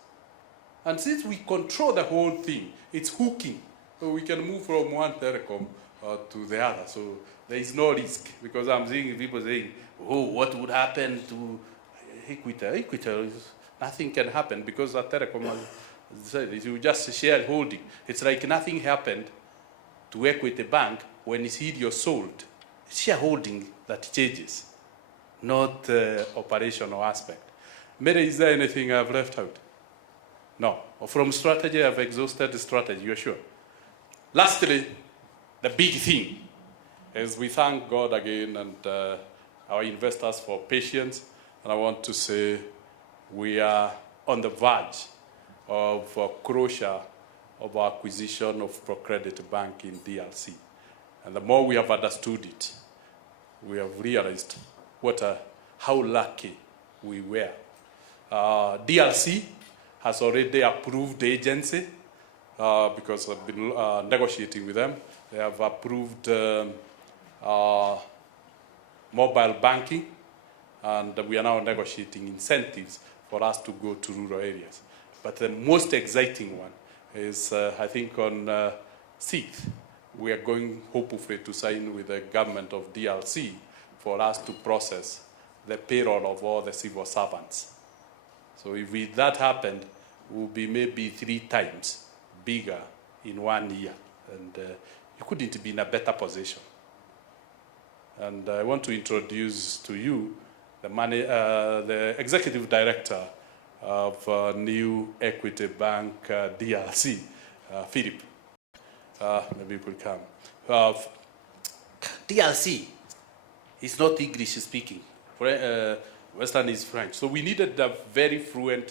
And since we control the whole thing, it's hooking. So we can move from one telecom to the other. So there is no risk. Because I'm seeing people saying, oh, what would happen to Equitel? Equitel, nothing can happen because a telecom has said you just share holding. It's like nothing happened to Equity Bank when Isidio sold. It's shareholding that changes, not operational aspect. Mary, is there anything I've left out? No. From strategy, I've exhausted the strategy, you're sure? Lastly, the big thing is we thank God again and our investors for patience. And I want to say we are on the verge of closure of our acquisition of ProCredit Bank in DRC. And the more we have understood it, we have realized how lucky we were. DRC has already approved the agency because I've been negotiating with them. They have approved mobile banking, and we are now negotiating incentives for us to go to rural areas. But the most exciting one is, I think on 6th, we are going hopefully to sign with the government of DRC for us to process the payroll of all the civil servants. So if that happened, we'll be maybe 3 times bigger in 1 year. And you couldn't be in a better position. And I want to introduce to you the executive director of New Equity Bank DRC, Philip. Maybe you could come. DRC is not English speaking. Western is French. So we needed a very fluent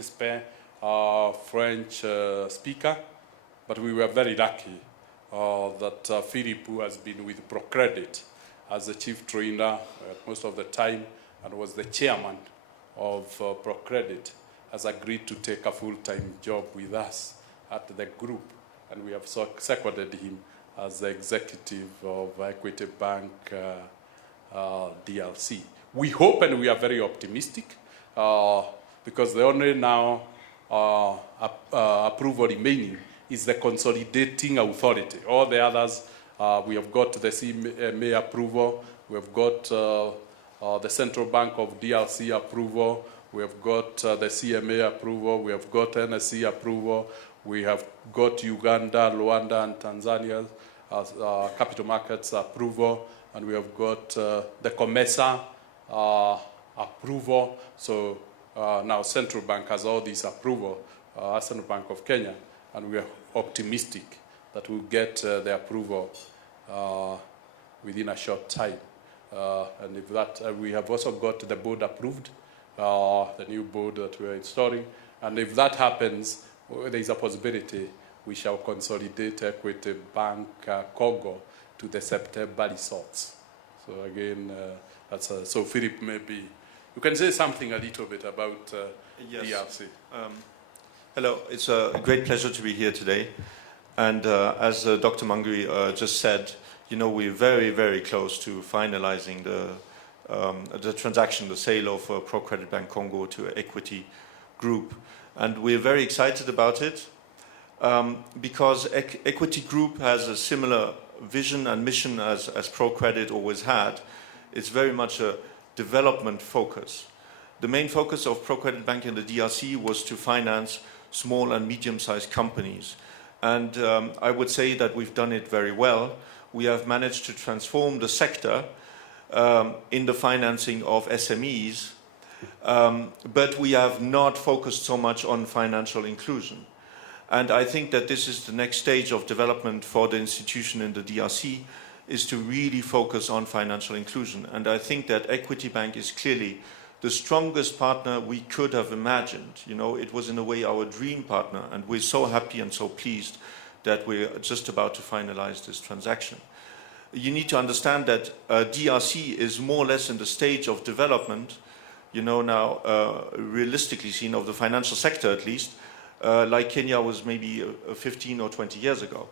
French speaker, but we were very lucky that Philip, who has been with ProCredit as the chief trainer most of the time and was the chairman of ProCredit, has agreed to take a full-time job with us at the group. And we have seconded him as the executive of Equity Bank DRC. We hope and we are very optimistic because the only now approval remaining is the consolidating authority. All the others, we have got the CMA approval, we have got the Central Bank of DRC approval, we have got the CMA approval, we have got NSC approval, we have got Uganda, Rwanda, and Tanzania capital markets approval, and we have got the COMESA approval. So now Central Bank has all these approval, Central Bank of Kenya, and we are optimistic that we'll get the approval within a short time. And if that, we have also got the board approved, the new board that we are installing. And if that happens, there is a possibility we shall consolidate Equity Bank Congo to the September results. So again, that's so Philip, maybe you can say something a little bit about Yes. DRC. Hello, it's a great pleasure to be here today. And as Dr. Mangui just said, you know, we're very, very close to finalizing the transaction, the sale of ProCredit Bank Congo to Equity Group. And we're very excited about it because Equity Group has a similar vision and mission as ProCredit always had. It's very much a development focus. The main focus of ProCredit Bank in the DRC was to finance small and medium-sized companies. And I would say that we've done it very well. We have managed to transform the sector in the financing of SMEs, but we have not focused so much on financial inclusion. And I think that this is the next stage of development for the institution in the DRC, is to really focus on financial inclusion. And I think that Equity Bank is clearly the strongest partner we could have imagined. You know, it was in a way our dream partner, and we're so happy and so pleased that we're just about to finalize this transaction. You need to understand that DRC is more or less in the stage of development, you know, now realistically seen, of the financial sector at least, like Kenya was maybe 15 or 20 years ago.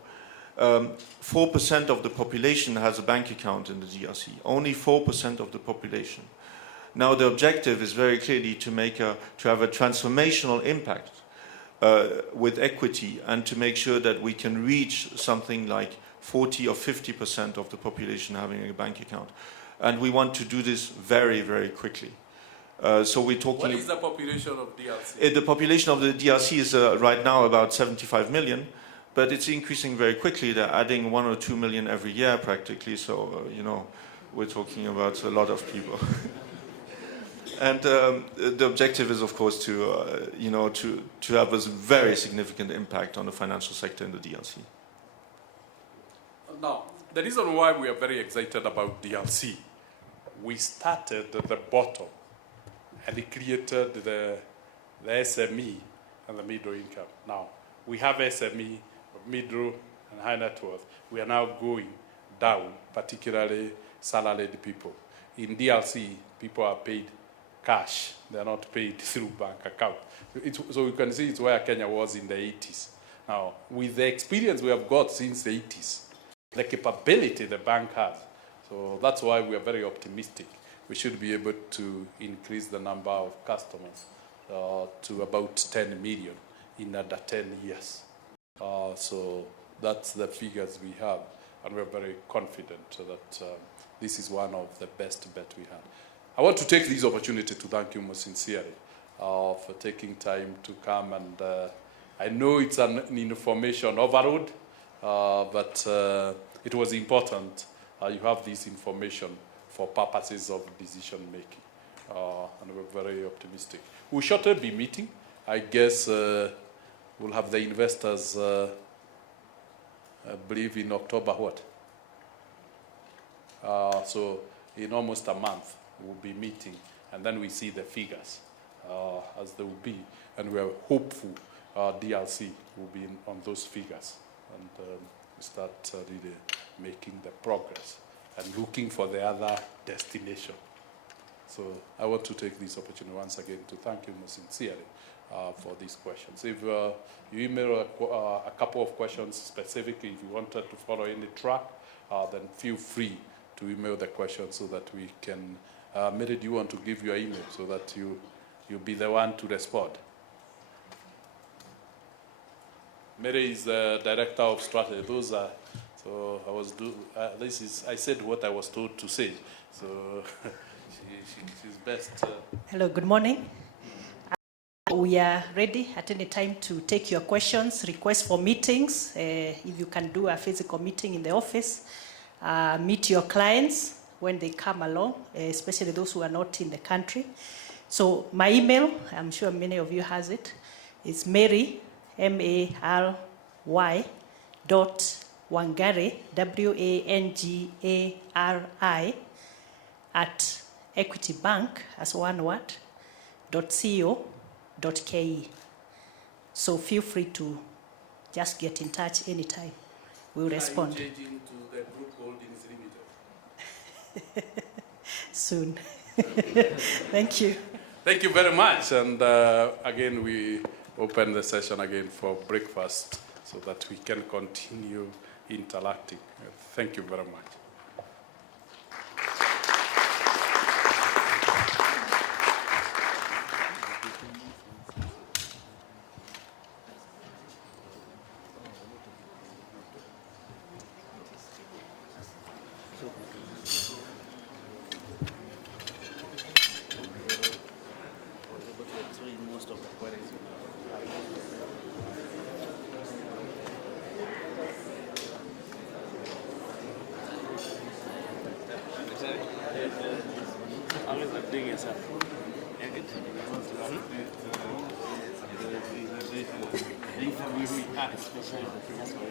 4% of the population has a bank account in the DRC, only 4% of the population. Now the objective is very clearly to have a transformational impact with equity, and to make sure that we can reach something like 40 or 50% of the population having a bank account. And we want to do this very, very quickly. So we're talking... What is the population of DRC? The population of the DRC is right now about 75 million, but it's increasing very quickly. They're adding 1 or 2 million every year practically, so, you know, we're talking about a lot of people. And the objective is, of course, to, you know, to have a very significant impact on the financial sector in the DRC. Now, the reason why we are very excited about DRC, we started at the bottom and it created the SME and the middle income. Now, we have SME, middle and high net worth. We are now going down, particularly salaried people. In DRC, people are paid cash. They are not paid through bank account. So you can see it's where Kenya was in the 80s. Now, with the experience we have got since the 80s, the capability the bank has, so that's why we are very optimistic. We should be able to increase the number of customers to about 10 million in under 10 years. So that's the figures we have, and we're very confident that this is one of the best bets we have. I want to take this opportunity to thank you most sincerely for taking time to come, and I know it's an information overload, but it was important you have this information for purposes of decision making, and we're very optimistic. We'll shortly be meeting. I guess we'll have the investors, I believe in October what? So in almost a month, we'll be meeting, and then we see the figures as they will be, and we are hopeful DRC will be on those figures, and start really making the progress and looking for the other destination. So I want to take this opportunity once again to thank you most sincerely for these questions. If you email a couple of questions specifically, if you wanted to follow any track, then feel free to email the questions so that we can, Mary, do you want to give your email so that you'll be the one to respond? Mary is the director of strategy. Those are, so I was I said what I was told to say. So she's best. Hello, good morning. We are ready at any time to take your questions, request for meetings. If you can do a physical meeting in the office, meet your clients when they come along, especially those who are not in the country. So my email, I'm sure many of you has it, is Mary, M-A-R-Y, Wangari, W-A-N-G-A-R-I, at Equity Bank, as one word, .co.ke. So feel free to just get in touch anytime. We'll respond. Are you changing to the Group Holdings Limited? Soon. Thank you. Thank you very much. And again, we open the session again for breakfast so that we can continue interacting. Thank you very much.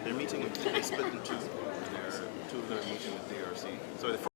They're meeting, they split in two. Two of them are meeting with DRC. So the